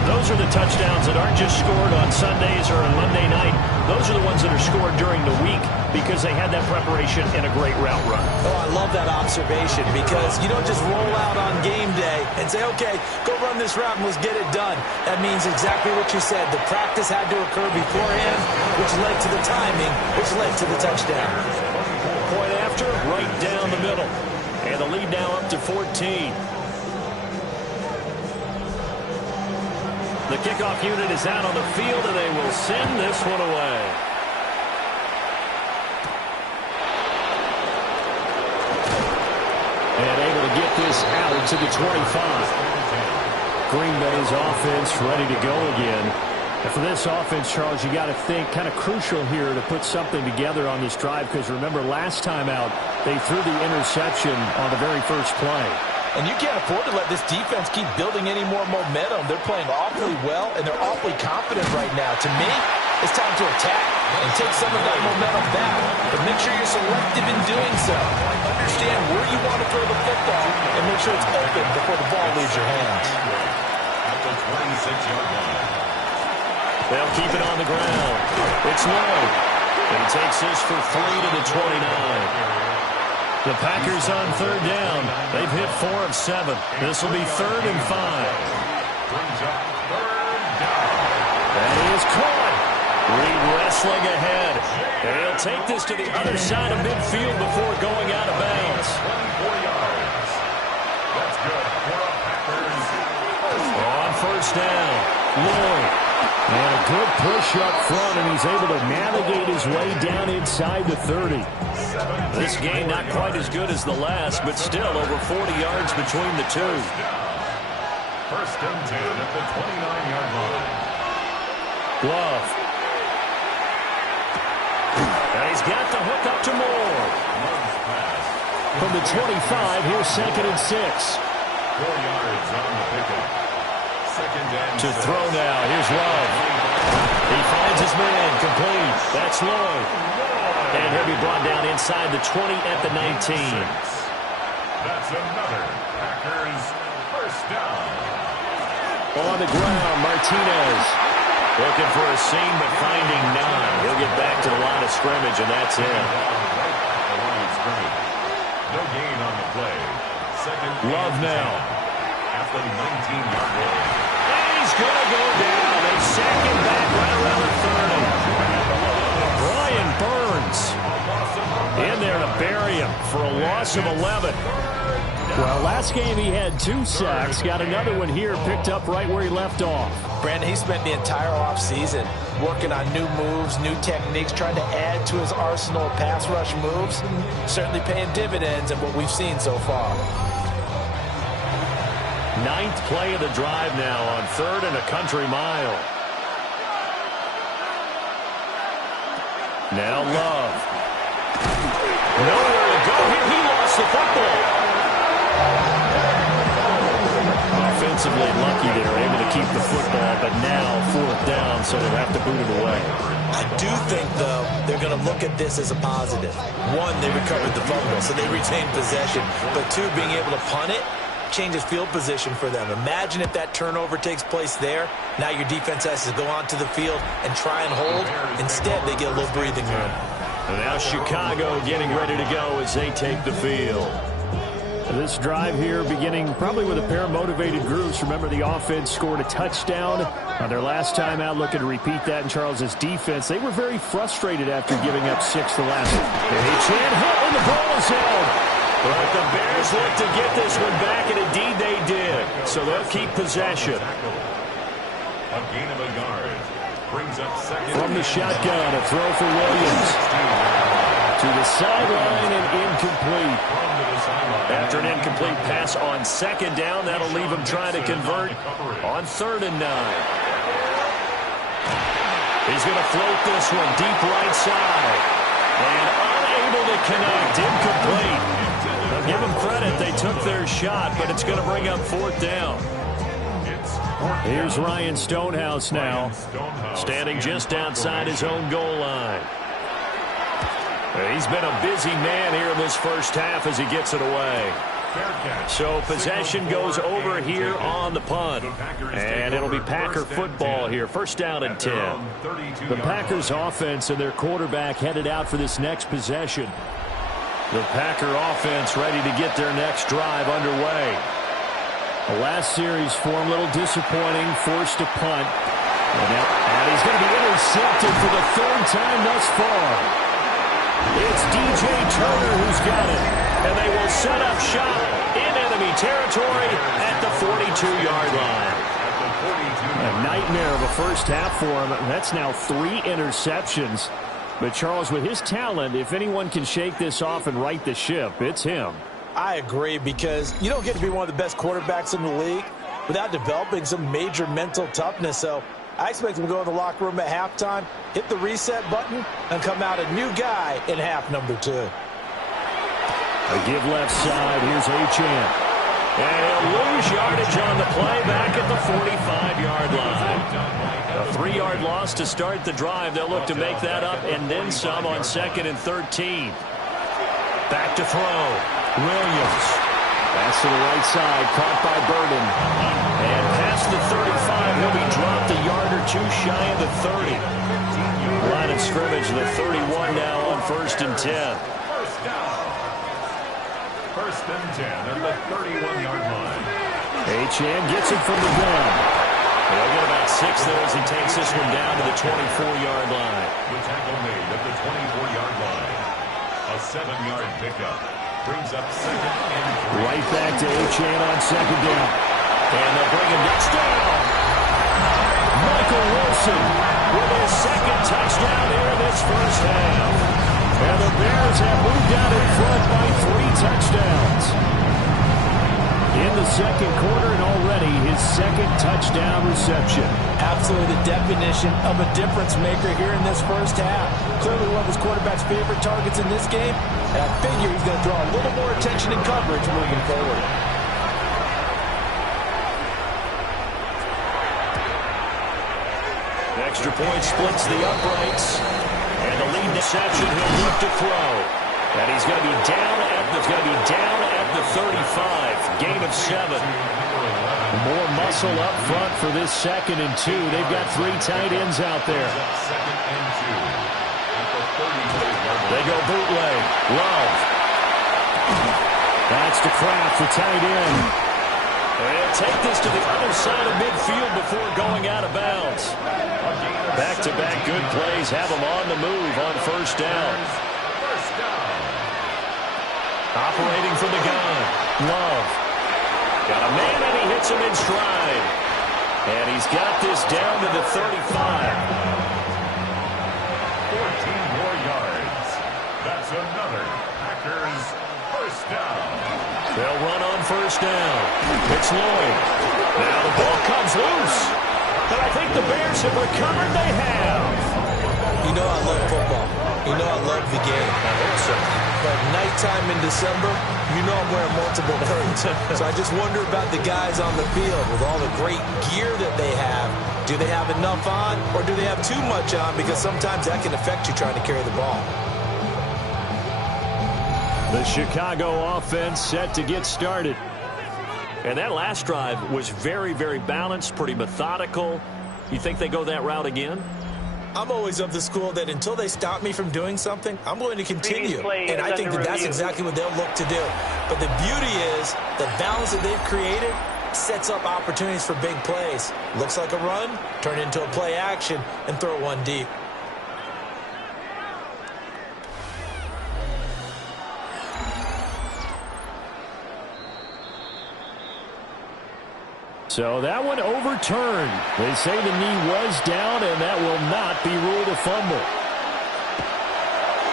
Those are the touchdowns that aren't just scored on Sundays or on Monday night. Those are the ones that are scored during the week because they had that preparation and a great route run. Oh, I love that observation because you don't just roll out on game day and say, okay, go run this route and let's get it done. That means exactly what you said. The practice had to occur beforehand, which led to the timing, which led to the touchdown. Point after, right down the middle. And the lead now up to 14. The kickoff unit is out on the field, and they will send this one away. And able to get this out to the 25. Green Bay's offense ready to go again. And for this offense, Charles, you got to think kind of crucial here to put something together on this drive because remember last time out, they threw the interception on the very first play. And you can't afford to let this defense keep building any more momentum. They're playing awfully well, and they're awfully confident right now. To me, it's time to attack and take some of that momentum back. But make sure you're selective in doing so. Understand where you want to throw the football and make sure it's open before the ball leaves your hands. At the 26-yard line. They'll keep it on the ground. It's Lloyd. And he takes this for 3 to the 29. The Packers on third down. They've hit 4 of 7. This will be 3rd and 5. That is caught. Reed wrestling ahead. And he'll take this to the other side of midfield before going out of bounds. 24 yards. That's good for the Packers. On first down, Lloyd. And a good push up front, and he's able to navigate his way down inside the 30. This game not quite as good as the last, but still over 40 yards between the two. First and 10 at the 29-yard line. Glove. And he's got the hook up to Moore. From the 25, here's 2nd and 6. 4 yards on the pickup. To throw now. Here's Love. He finds his man. Complete. That's Lloyd. And he'll be brought down inside the 20 at the 19. That's another Packers first down. On the ground, Martinez. Looking for a seam, but finding none. He'll get back to the line of scrimmage, and that's it. No gain on the play. Love now. At the 19-yard line. He's going to go down. They sack him back right around the 30. Brian Burns in there to bury him for a loss of 11. Well, last game he had 2 sacks. Got another one here, picked up right where he left off. Brandon, he spent the entire offseason working on new moves, new techniques, trying to add to his arsenal of pass rush moves. Certainly paying dividends in what we've seen so far. 9th play of the drive now on 3rd and a country mile. Now Love. Nowhere to go here. He lost the football. Offensively lucky there, able to keep the football, but now 4th down, so they'll have to boot it away. I do think, though, they're going to look at this as a positive. 1, they recovered the fumble, so they retained possession. But 2, being able to punt it changes field position for them. Imagine if that turnover takes place there. Now your defense has to go onto the field and try and hold. Instead, they get a little breathing room. And now Chicago getting ready to go as they take the field. This drive here beginning probably with a pair of motivated groups. Remember, the offense scored a touchdown on their last time out. Looking to repeat that in Charles's defense. They were very frustrated after giving up 6 the last one. And he can't hit when the ball is held. But the Bears look to get this one back, and indeed they did. So they'll keep possession. A gain of a yard. Brings up 2nd. From the shotgun, a throw for Williams. To the sideline and incomplete. After an incomplete pass on 2nd down, that'll leave him trying to convert on 3rd and 9. He's going to float this one deep right side. And unable to connect. Incomplete. Now give them credit. They took their shot, but it's going to bring up 4th down. Here's Ryan Stonehouse now, standing just outside his own goal line. He's been a busy man here in this first half as he gets it away. So possession goes over here on the punt. And it'll be Packer football here. First down and 10. The Packers offense and their quarterback headed out for this next possession. The Packer offense ready to get their next drive underway. The last series for him, a little disappointing, forced to punt. And he's going to be intercepted for the 3rd time thus far. It's DJ Turner who's got it. And they will set up shop in enemy territory at the 42-yard line. A nightmare of a first half for him. That's now 3 interceptions. But Charles, with his talent, if anyone can shake this off and right the ship, it's him. I agree, because you don't get to be one of the best quarterbacks in the league without developing some major mental toughness. So I expect him to go in the locker room at halftime, hit the reset button, and come out a new guy in half number 2. A give left side. Here's Achane. And he'll lose yardage on the play back at the 45-yard line. A 3-yard loss to start the drive. They'll look to make that up and then some on 2nd and 13. Back to throw. Williams. Pass to the right side. Caught by Burden. And past the 35. He'll be dropped a yard or two shy of the 30. Line of scrimmage, the 31 now on 1st and 10. First down. 1st and 10 at the 31-yard line. Achane gets it from the gun. They'll get about 6 there as he takes this one down to the 24-yard line. The tackle made at the 24-yard line. A 7-yard pickup brings up 2nd and 3. Right back to Achane on 2nd down. And they'll bring him down. Michael Wilson with his 2nd touchdown here in this first half. And the Bears have moved out in front by 3 touchdowns. In the 2nd quarter and already his 2nd touchdown reception. Absolutely the definition of a difference maker here in this first half. Clearly one of his quarterback's favorite targets in this game. And I figure he's going to draw a little more attention and coverage moving forward. Extra point splits the uprights. And the lead deception, he'll look to throw. And he's going to be down at the 35. Gain of 7. More muscle up front for this 2nd and 2. They've got 3 tight ends out there. They go bootleg. Love. That's to Kraft, the tight end. They'll take this to the other side of midfield before going out of bounds. Back-to-back good plays have them on the move on 1st down. Operating from the gun. Love. Got a man and he hits him in stride. And he's got this down to the 35. 14 more yards. That's another Packers first down. They'll run on 1st down. It's Lloyd. Now the ball comes loose. And I think the Bears have recovered. They have. You know I love football. You know I love the game. I hope so. But nighttime in December, you know I'm wearing multiple hats. So I just wonder about the guys on the field with all the great gear that they have. Do they have enough on or do they have too much on? Because sometimes that can affect you trying to carry the ball. The Chicago offense set to get started. And that last drive was very, very balanced, pretty methodical. You think they go that route again? I'm always of the school that until they stop me from doing something, I'm going to continue. And I think that that's exactly what they'll look to do. But the beauty is the balance that they've created sets up opportunities for big plays. Looks like a run, turn it into a play action, and throw one deep. So that one overturned. They say the knee was down, and that will not be ruled a fumble.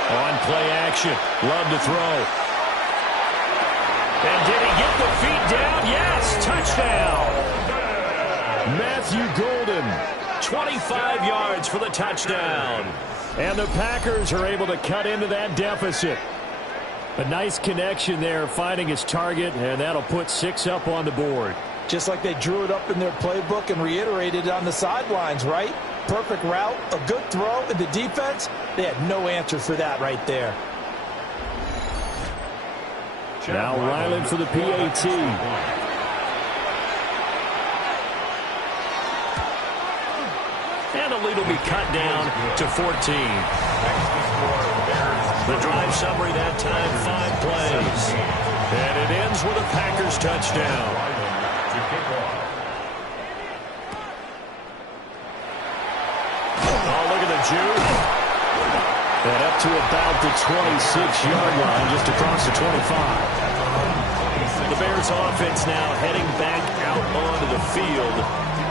On play action, Love to throw. And did he get the feet down? Yes, touchdown. Matthew Golden, 25 yards for the touchdown. And the Packers are able to cut into that deficit. A nice connection there, finding his target, and that'll put 6 up on the board. Just like they drew it up in their playbook and reiterated it on the sidelines, right? Perfect route, a good throw, and the defense, they had no answer for that right there. Now Ryland for the PAT. And the lead will be cut down to 14. The drive summary that time, 5 plays. And it ends with a Packers touchdown. Oh, look at the juke. And up to about the 26-yard line, just across the 25. The Bears offense now heading back out onto the field.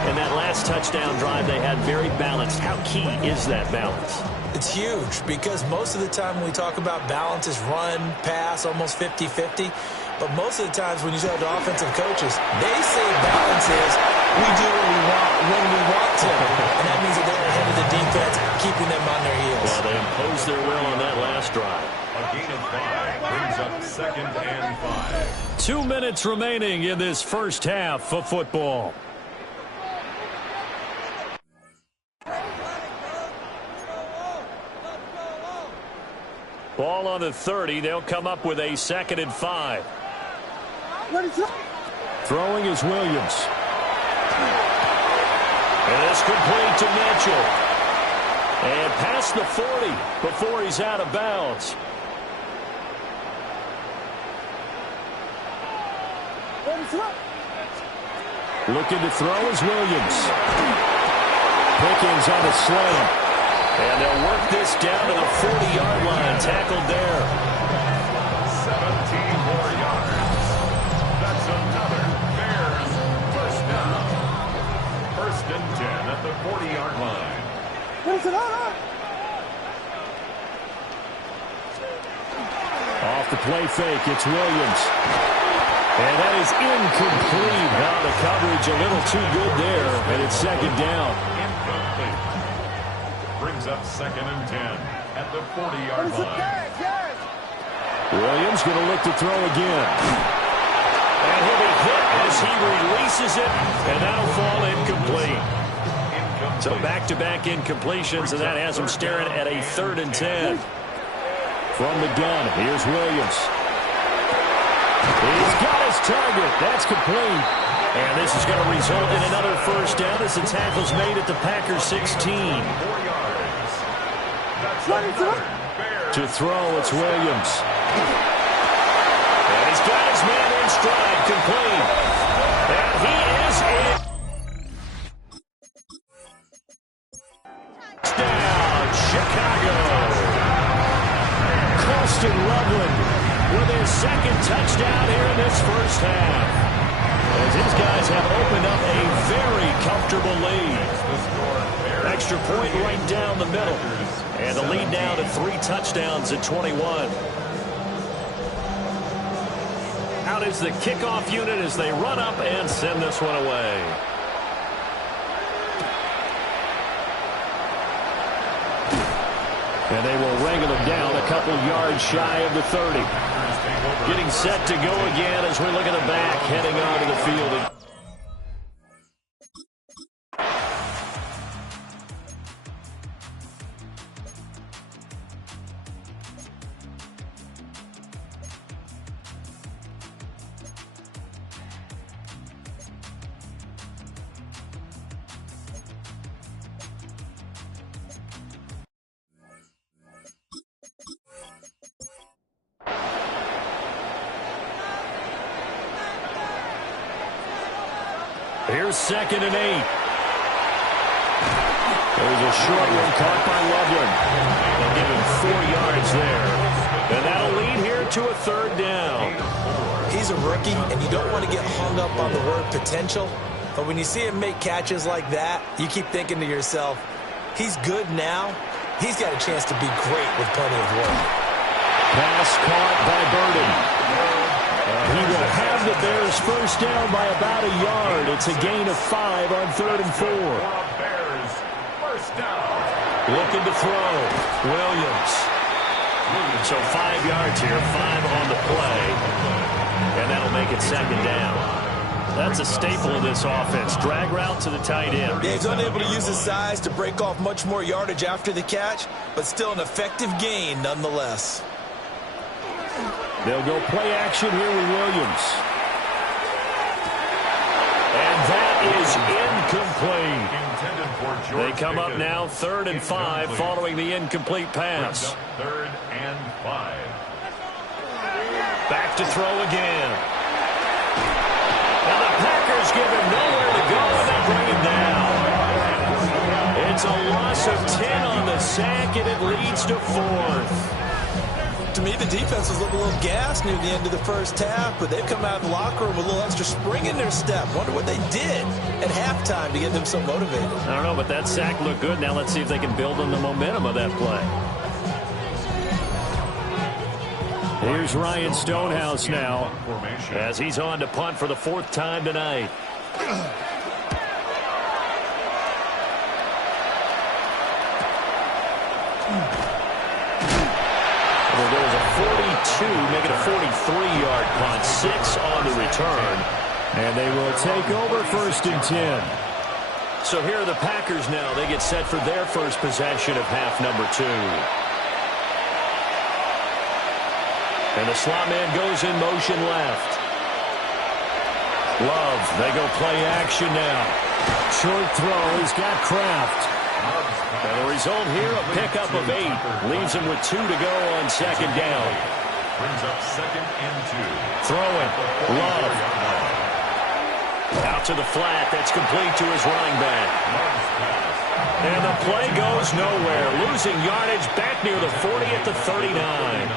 And that last touchdown drive they had very balanced. How key is that balance? It's huge because most of the time when we talk about balance is run, pass, almost 50-50. But most of the times when you talk to offensive coaches, they say balance is we do what we want when we want to. And that means that they're ahead of the defense, keeping them on their heels. Well, they imposed their will on that last drive. A gain of 5 brings up 2nd and 5. 2 minutes remaining in this first half of football. Ball on the 30. They'll come up with a 2nd and 5. Throwing is Williams. And it's complete to Mitchell. And past the 40 before he's out of bounds. Looking to throw is Williams. Pickens on a slant. And they'll work this down to the 40-yard line. Tackled there. 17 more yards. That's another Bears first down. 1st and 10 at the 40-yard line. Off the play fake, it's Williams. And that is incomplete. Now the coverage a little too good there, and it's 2nd down. Incomplete. Brings up 2nd and 10 at the 40-yard line. Williams going to look to throw again. And he'll be hit as he releases it, and that'll fall incomplete. So back-to-back incompletions, and that has him staring at a 3rd and 10. From the gun, here's Williams. He's got his target. That's complete. And this is going to result in another first down as the tackle's made at the Packers 16. 4 yards. That's To throw, it's Williams. And he's got his man in stride, complete. And he is in. Down, Chicago. Colston Loveland with his 2nd touchdown here in this first half. As his guys have opened up a very comfortable lead. Extra point right down the middle. And the lead now to 3 touchdowns at 21. Out is the kickoff unit as they run up and send this one away. And they will wrangle him down a couple yards shy of the 30. Getting set to go again as we look at the back heading onto the field. Here's 2nd and 8. There's a short one caught by Loveland. They'll give him 4 yards there. And that'll lead here to a 3rd down. He's a rookie, and you don't want to get hung up on the word potential. But when you see him make catches like that, you keep thinking to yourself, he's good now. He's got a chance to be great with plenty of work. Pass caught by Burden. He will have the Bears first down by about a yard. It's a gain of 5 on 3rd and 4. Bears first down. Looking to throw. Williams. So 5 yards here, 5 on the play. And that'll make it 2nd down. That's a staple of this offense. Drag route to the tight end. Yeah, he's unable to use his size to break off much more yardage after the catch, but still an effective gain nonetheless. They'll go play action here with Williams. And that is incomplete. They come up now 3rd and 5 following the incomplete pass. 3rd and 5. Back to throw again. And the Packers give him nowhere to go, and they bring him down. It's a loss of 10 on the sack, and it leads to 4th. To me, the defense was looking a little gassed near the end of the first half, but they've come out of the locker room with a little extra spring in their step. Wonder what they did at halftime to get them so motivated. I don't know, but that sack looked good. Now let's see if they can build on the momentum of that play. Here's Ryan Stonehouse now as he's on to punt for the 4th time tonight. There goes a 2, make it a 43-yard punt. 6 on the return. And they will take over 1st and 10. So here are the Packers now. They get set for their first possession of half number 2. And the slot man goes in motion left. Love, they go play action now. Short throw, he's got Kraft. And the result here, a pickup of 8. Leaves him with 2 to go on 2nd down. Brings up 2nd and 2. Throwing, Love. Out to the flat, that's complete to his running back. And the play goes nowhere. Losing yardage back near the 40 at the 39.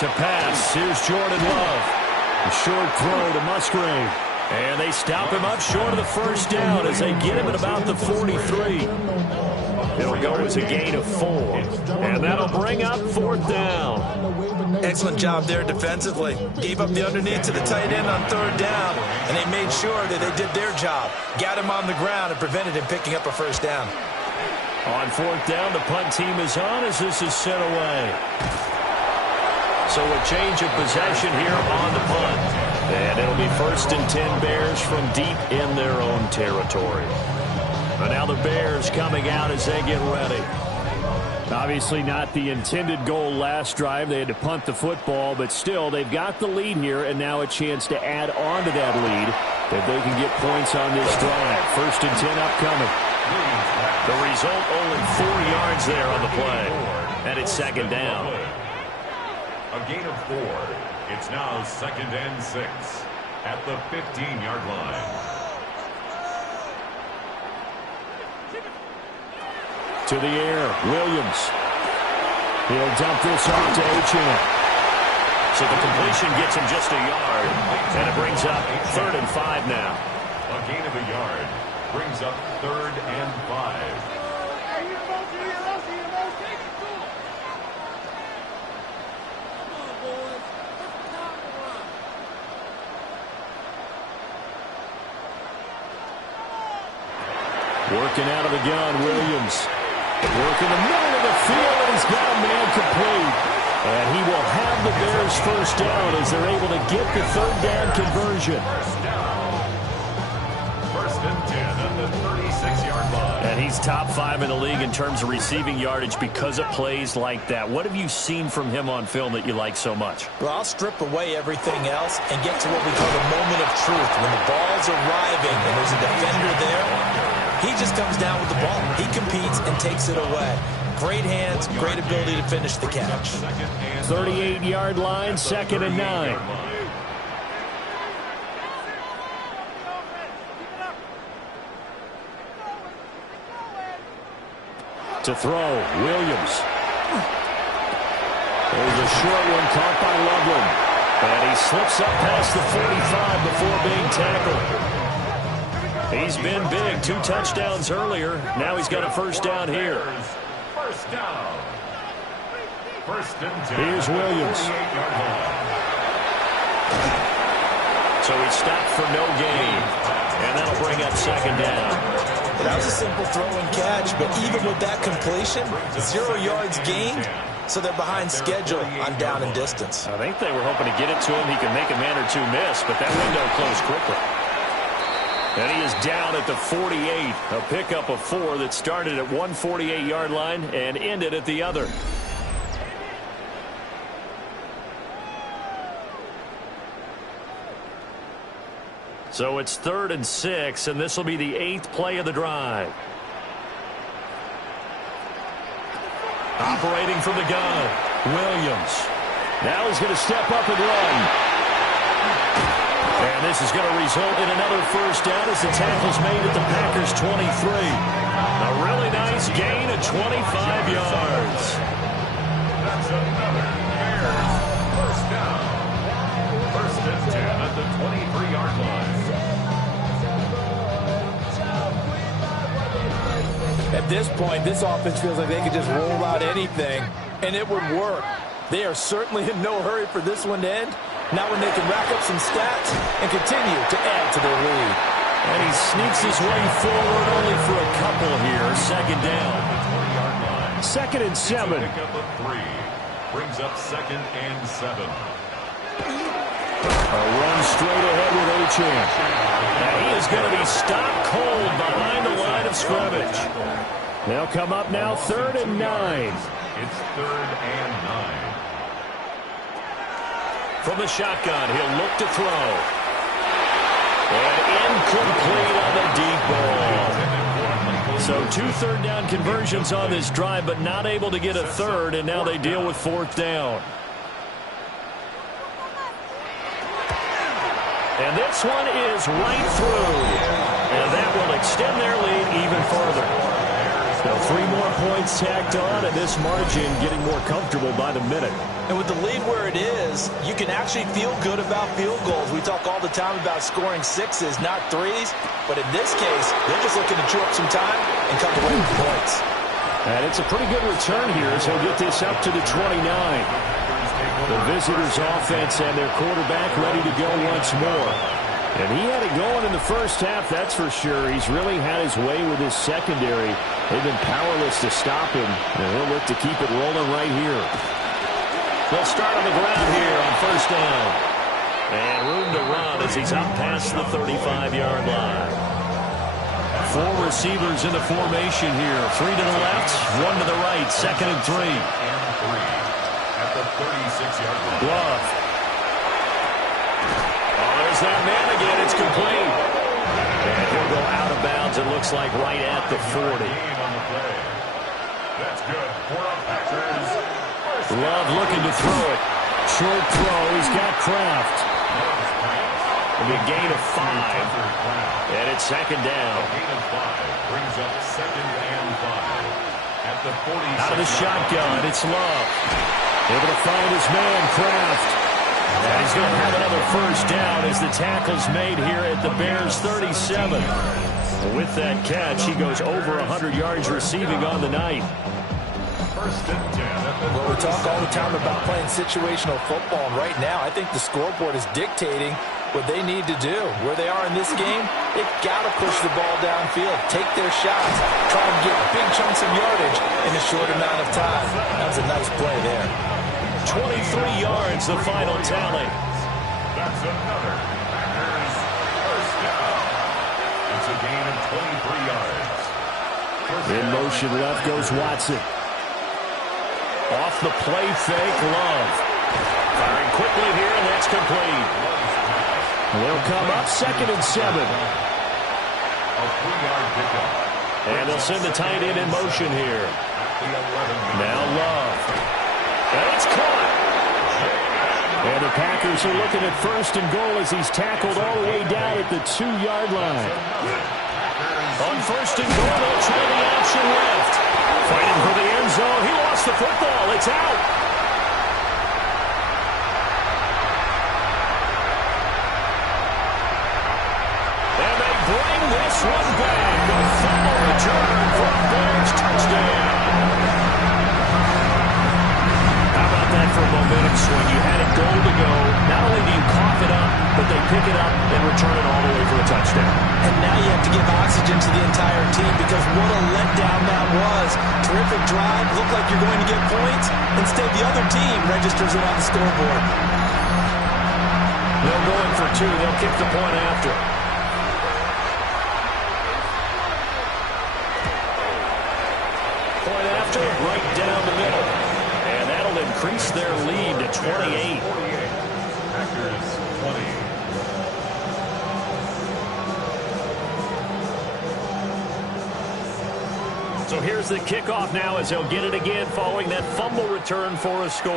To pass, here's Jordan Love. A short throw to Musgrave. And they stop him up short of the 1st down as they get him at about the 43. It'll go as a gain of 4. And that'll bring up 4th down. Excellent job there defensively. Gave up the underneath to the tight end on 3rd down, and they made sure that they did their job. Got him on the ground and prevented him picking up a 1st down. On 4th down, the punt team is on as this is sent away. So a change of possession here on the punt. And it'll be 1st and 10 Bears from deep in their own territory. And now the Bears coming out as they get ready. Obviously not the intended goal last drive. They had to punt the football, but still they've got the lead here and now a chance to add on to that lead if they can get points on this drive. 1st and 10 upcoming. The result, only 4 yards there on the play. And it's 2nd down. A gain of 4. It's now 2nd and 6 at the 15-yard line. To the air, Williams. He'll dump this off to Achane. So the completion gets him just a yard, and it brings up 3rd and 5 now. A gain of a yard brings up 3rd and 5. Working out of the gun, Williams. Working the middle of the field, and he's got a man complete. And he will have the Bears' 1st down as they're able to get the 3rd down conversion. 1st and 10 at the 36-yard line. And he's top 5 in the league in terms of receiving yardage because of plays like that. What have you seen from him on film that you like so much? Well, I'll strip away everything else and get to what we call the moment of truth. When the ball's arriving and there's a defender there, he just comes down with the ball. He competes and takes it away. Great hands, great ability to finish the catch. 38-yard line, 2nd and 9. To throw, Williams. There's a short one caught by Loveland. And he slips up past the 45 before being tackled. He's been big. 2 touchdowns earlier. Now he's got a 1st down here. 1st down. 1st and 10. Here's Williams. So he stopped for no gain. And that'll bring up 2nd down. That was a simple throw and catch, but even with that completion, 0 yards gained, so they're behind schedule on down and distance. I think they were hoping to get it to him. He could make a man or 2 miss, but that window closed quickly. And he is down at the 48, a pickup of 4 that started at one 48-yard line and ended at the other. So it's 3rd and 6, and this will be the 8th play of the drive. Operating from the gun, Williams. Now he's going to step up and run. And this is going to result in another 1st down as the tackle's made at the Packers' 23. A really nice gain of 25 yards. That's another Bears 1st down. 1st and 10 at the 23-yard line. At this point, this offense feels like they could just roll out anything, and it would work. They are certainly in no hurry for this one to end. Now when they can rack up some stats and continue to add to their lead. And he sneaks his way forward only for a couple here. 2nd down. 2nd and 7. brings up 2nd and 7. A run straight ahead with Achane. And he is going to be stopped cold behind the line of scrimmage. They'll come up now 3rd and 9. It's 3rd and 9. From the shotgun, he'll look to throw. And incomplete on the deep ball. So 2 third-down conversions on this drive, but not able to get a third, and now they deal with 4th down. And this one is right through. And that will extend their lead even further. Now 3 more points tacked on, and this margin getting more comfortable by the minute. And with the lead where it is, you can actually feel good about field goals. We talk all the time about scoring 6s, not 3s. But in this case, they're just looking to chew up some time and come away with points. And it's a pretty good return here as he'll get this up to the 29. The visitors' offense and their quarterback ready to go once more. And he had it going in the first half, that's for sure. He's really had his way with his secondary. They've been powerless to stop him, and he'll look to keep it rolling right here. They'll start on the ground here on 1st down. And room to run as he's up past the 35-yard line. 4 receivers in the formation here. 3 to the left, 1 to the right. 2nd and 3. At the 36-yard line. Love. Oh, there's that man again. It's complete. And he'll go out of bounds, it looks like, right at the 40. That's good for the Packers. Love looking to throw it. Short throw. He's got Kraft. It'll be a gain of 5. And it's 2nd down. A gain of 5 brings up 2nd and 5. At the 40. Out of the shotgun, it's Love. Able to find his man, Kraft. And he's going to have another 1st down as the tackle's made here at the Bears' 37. With that catch, he goes over 100 yards receiving on the night. 1st and 10. Well, we talk all the time about playing situational football, and right now I think the scoreboard is dictating what they need to do. Where they are in this game, they've got to push the ball downfield, take their shots, try and get big chunks of yardage in a short amount of time. That was a nice play there. 23 yards, the final tally. That's another Packers 1st down. It's a gain of 23 yards. In motion left goes Watson. Off the play fake, Love. Firing quickly here, and that's complete. They'll come up 2nd and 7. A 3-yard pickup. And they'll send the tight end in motion here. Now Love. And it's caught. And the Packers are looking at 1st and goal as he's tackled all the way down at the 2-yard line. On 1st and goal, they'll try the option left. Fighting for the end zone. He lost the football. It's out. And they bring this one back. The fumble return for a Bears touchdown. How about that for a momentum swing? You had it goal to go. Not only do you cough it up, but they pick it up and return it all the way for a touchdown. And now you have to give oxygen to the entire team because what a letdown that was. Terrific drive. Looked like you're going to get points. Instead, the other team registers it on the scoreboard. They'll go in for 2. They'll kick the point after. Point after, right down the middle. And that'll increase their lead to 28. Packers 20. So here's the kickoff now as he'll get it again following that fumble return for a score.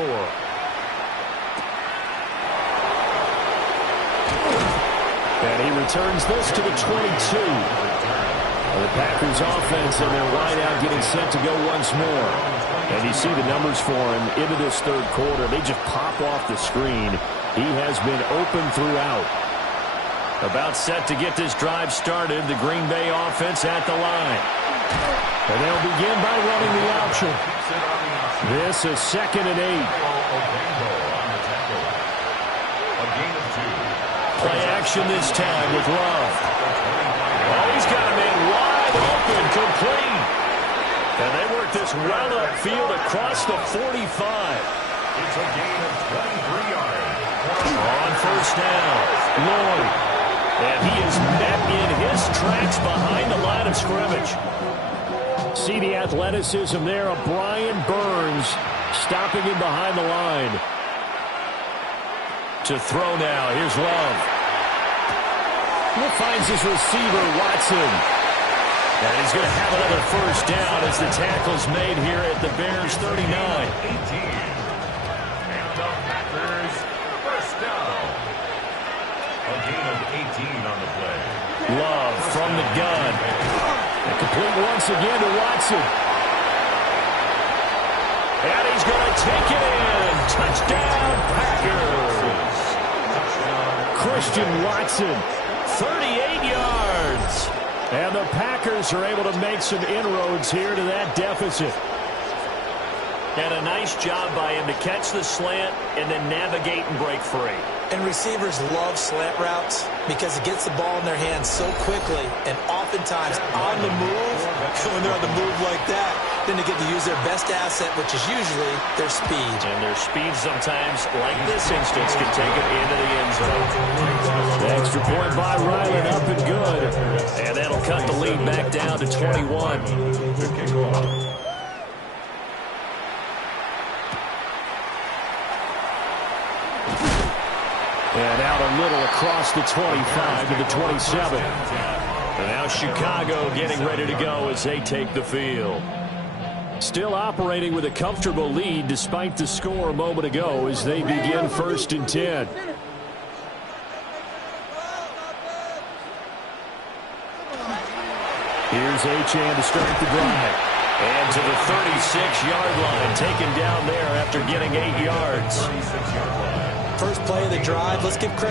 And he returns this to the 22. The Packers offense and their wideout getting set to go once more. And you see the numbers for him into this 3rd quarter. They just pop off the screen. He has been open throughout. About set to get this drive started. The Green Bay offense at the line. And they'll begin by running the option. This is 2nd and 8. Play action this time with Love. Oh, he's got him in wide open, complete. And they work this well upfield across the 45. It's a gain of 23 yards. On first down, Lloyd. And he is met in his tracks behind the line of scrimmage. See the athleticism there of Brian Burns stopping him behind the line. To throw now, here's Love. He finds his receiver, Watson. And he's going to have another first down as the tackle's made here at the Bears 39. And the Packers first down. A gain of 18 on the play. Love from the gun. And complete once again to Watson. And he's going to take it in. Touchdown, Packers. Christian Watson, 38 yards. And the Packers are able to make some inroads here to that deficit. And a nice job by him to catch the slant and then navigate and break free. And receivers love slant routes because it gets the ball in their hands so quickly and oftentimes on the move. When they're on the move like that, then they get to use their best asset, which is usually their speed. And their speed sometimes, like this instance, can take it into the end zone. The extra point by Ryland up and good. And that'll cut the lead back down to 21. And out a little across the 25 to the 27. And now Chicago getting ready to go as they take the field. Still operating with a comfortable lead despite the score a moment ago as they begin 1st and 10. Here's Achane to start the drive. And to the 36-yard line, taken down there after getting 8 yards. First play of the drive, let's give credit.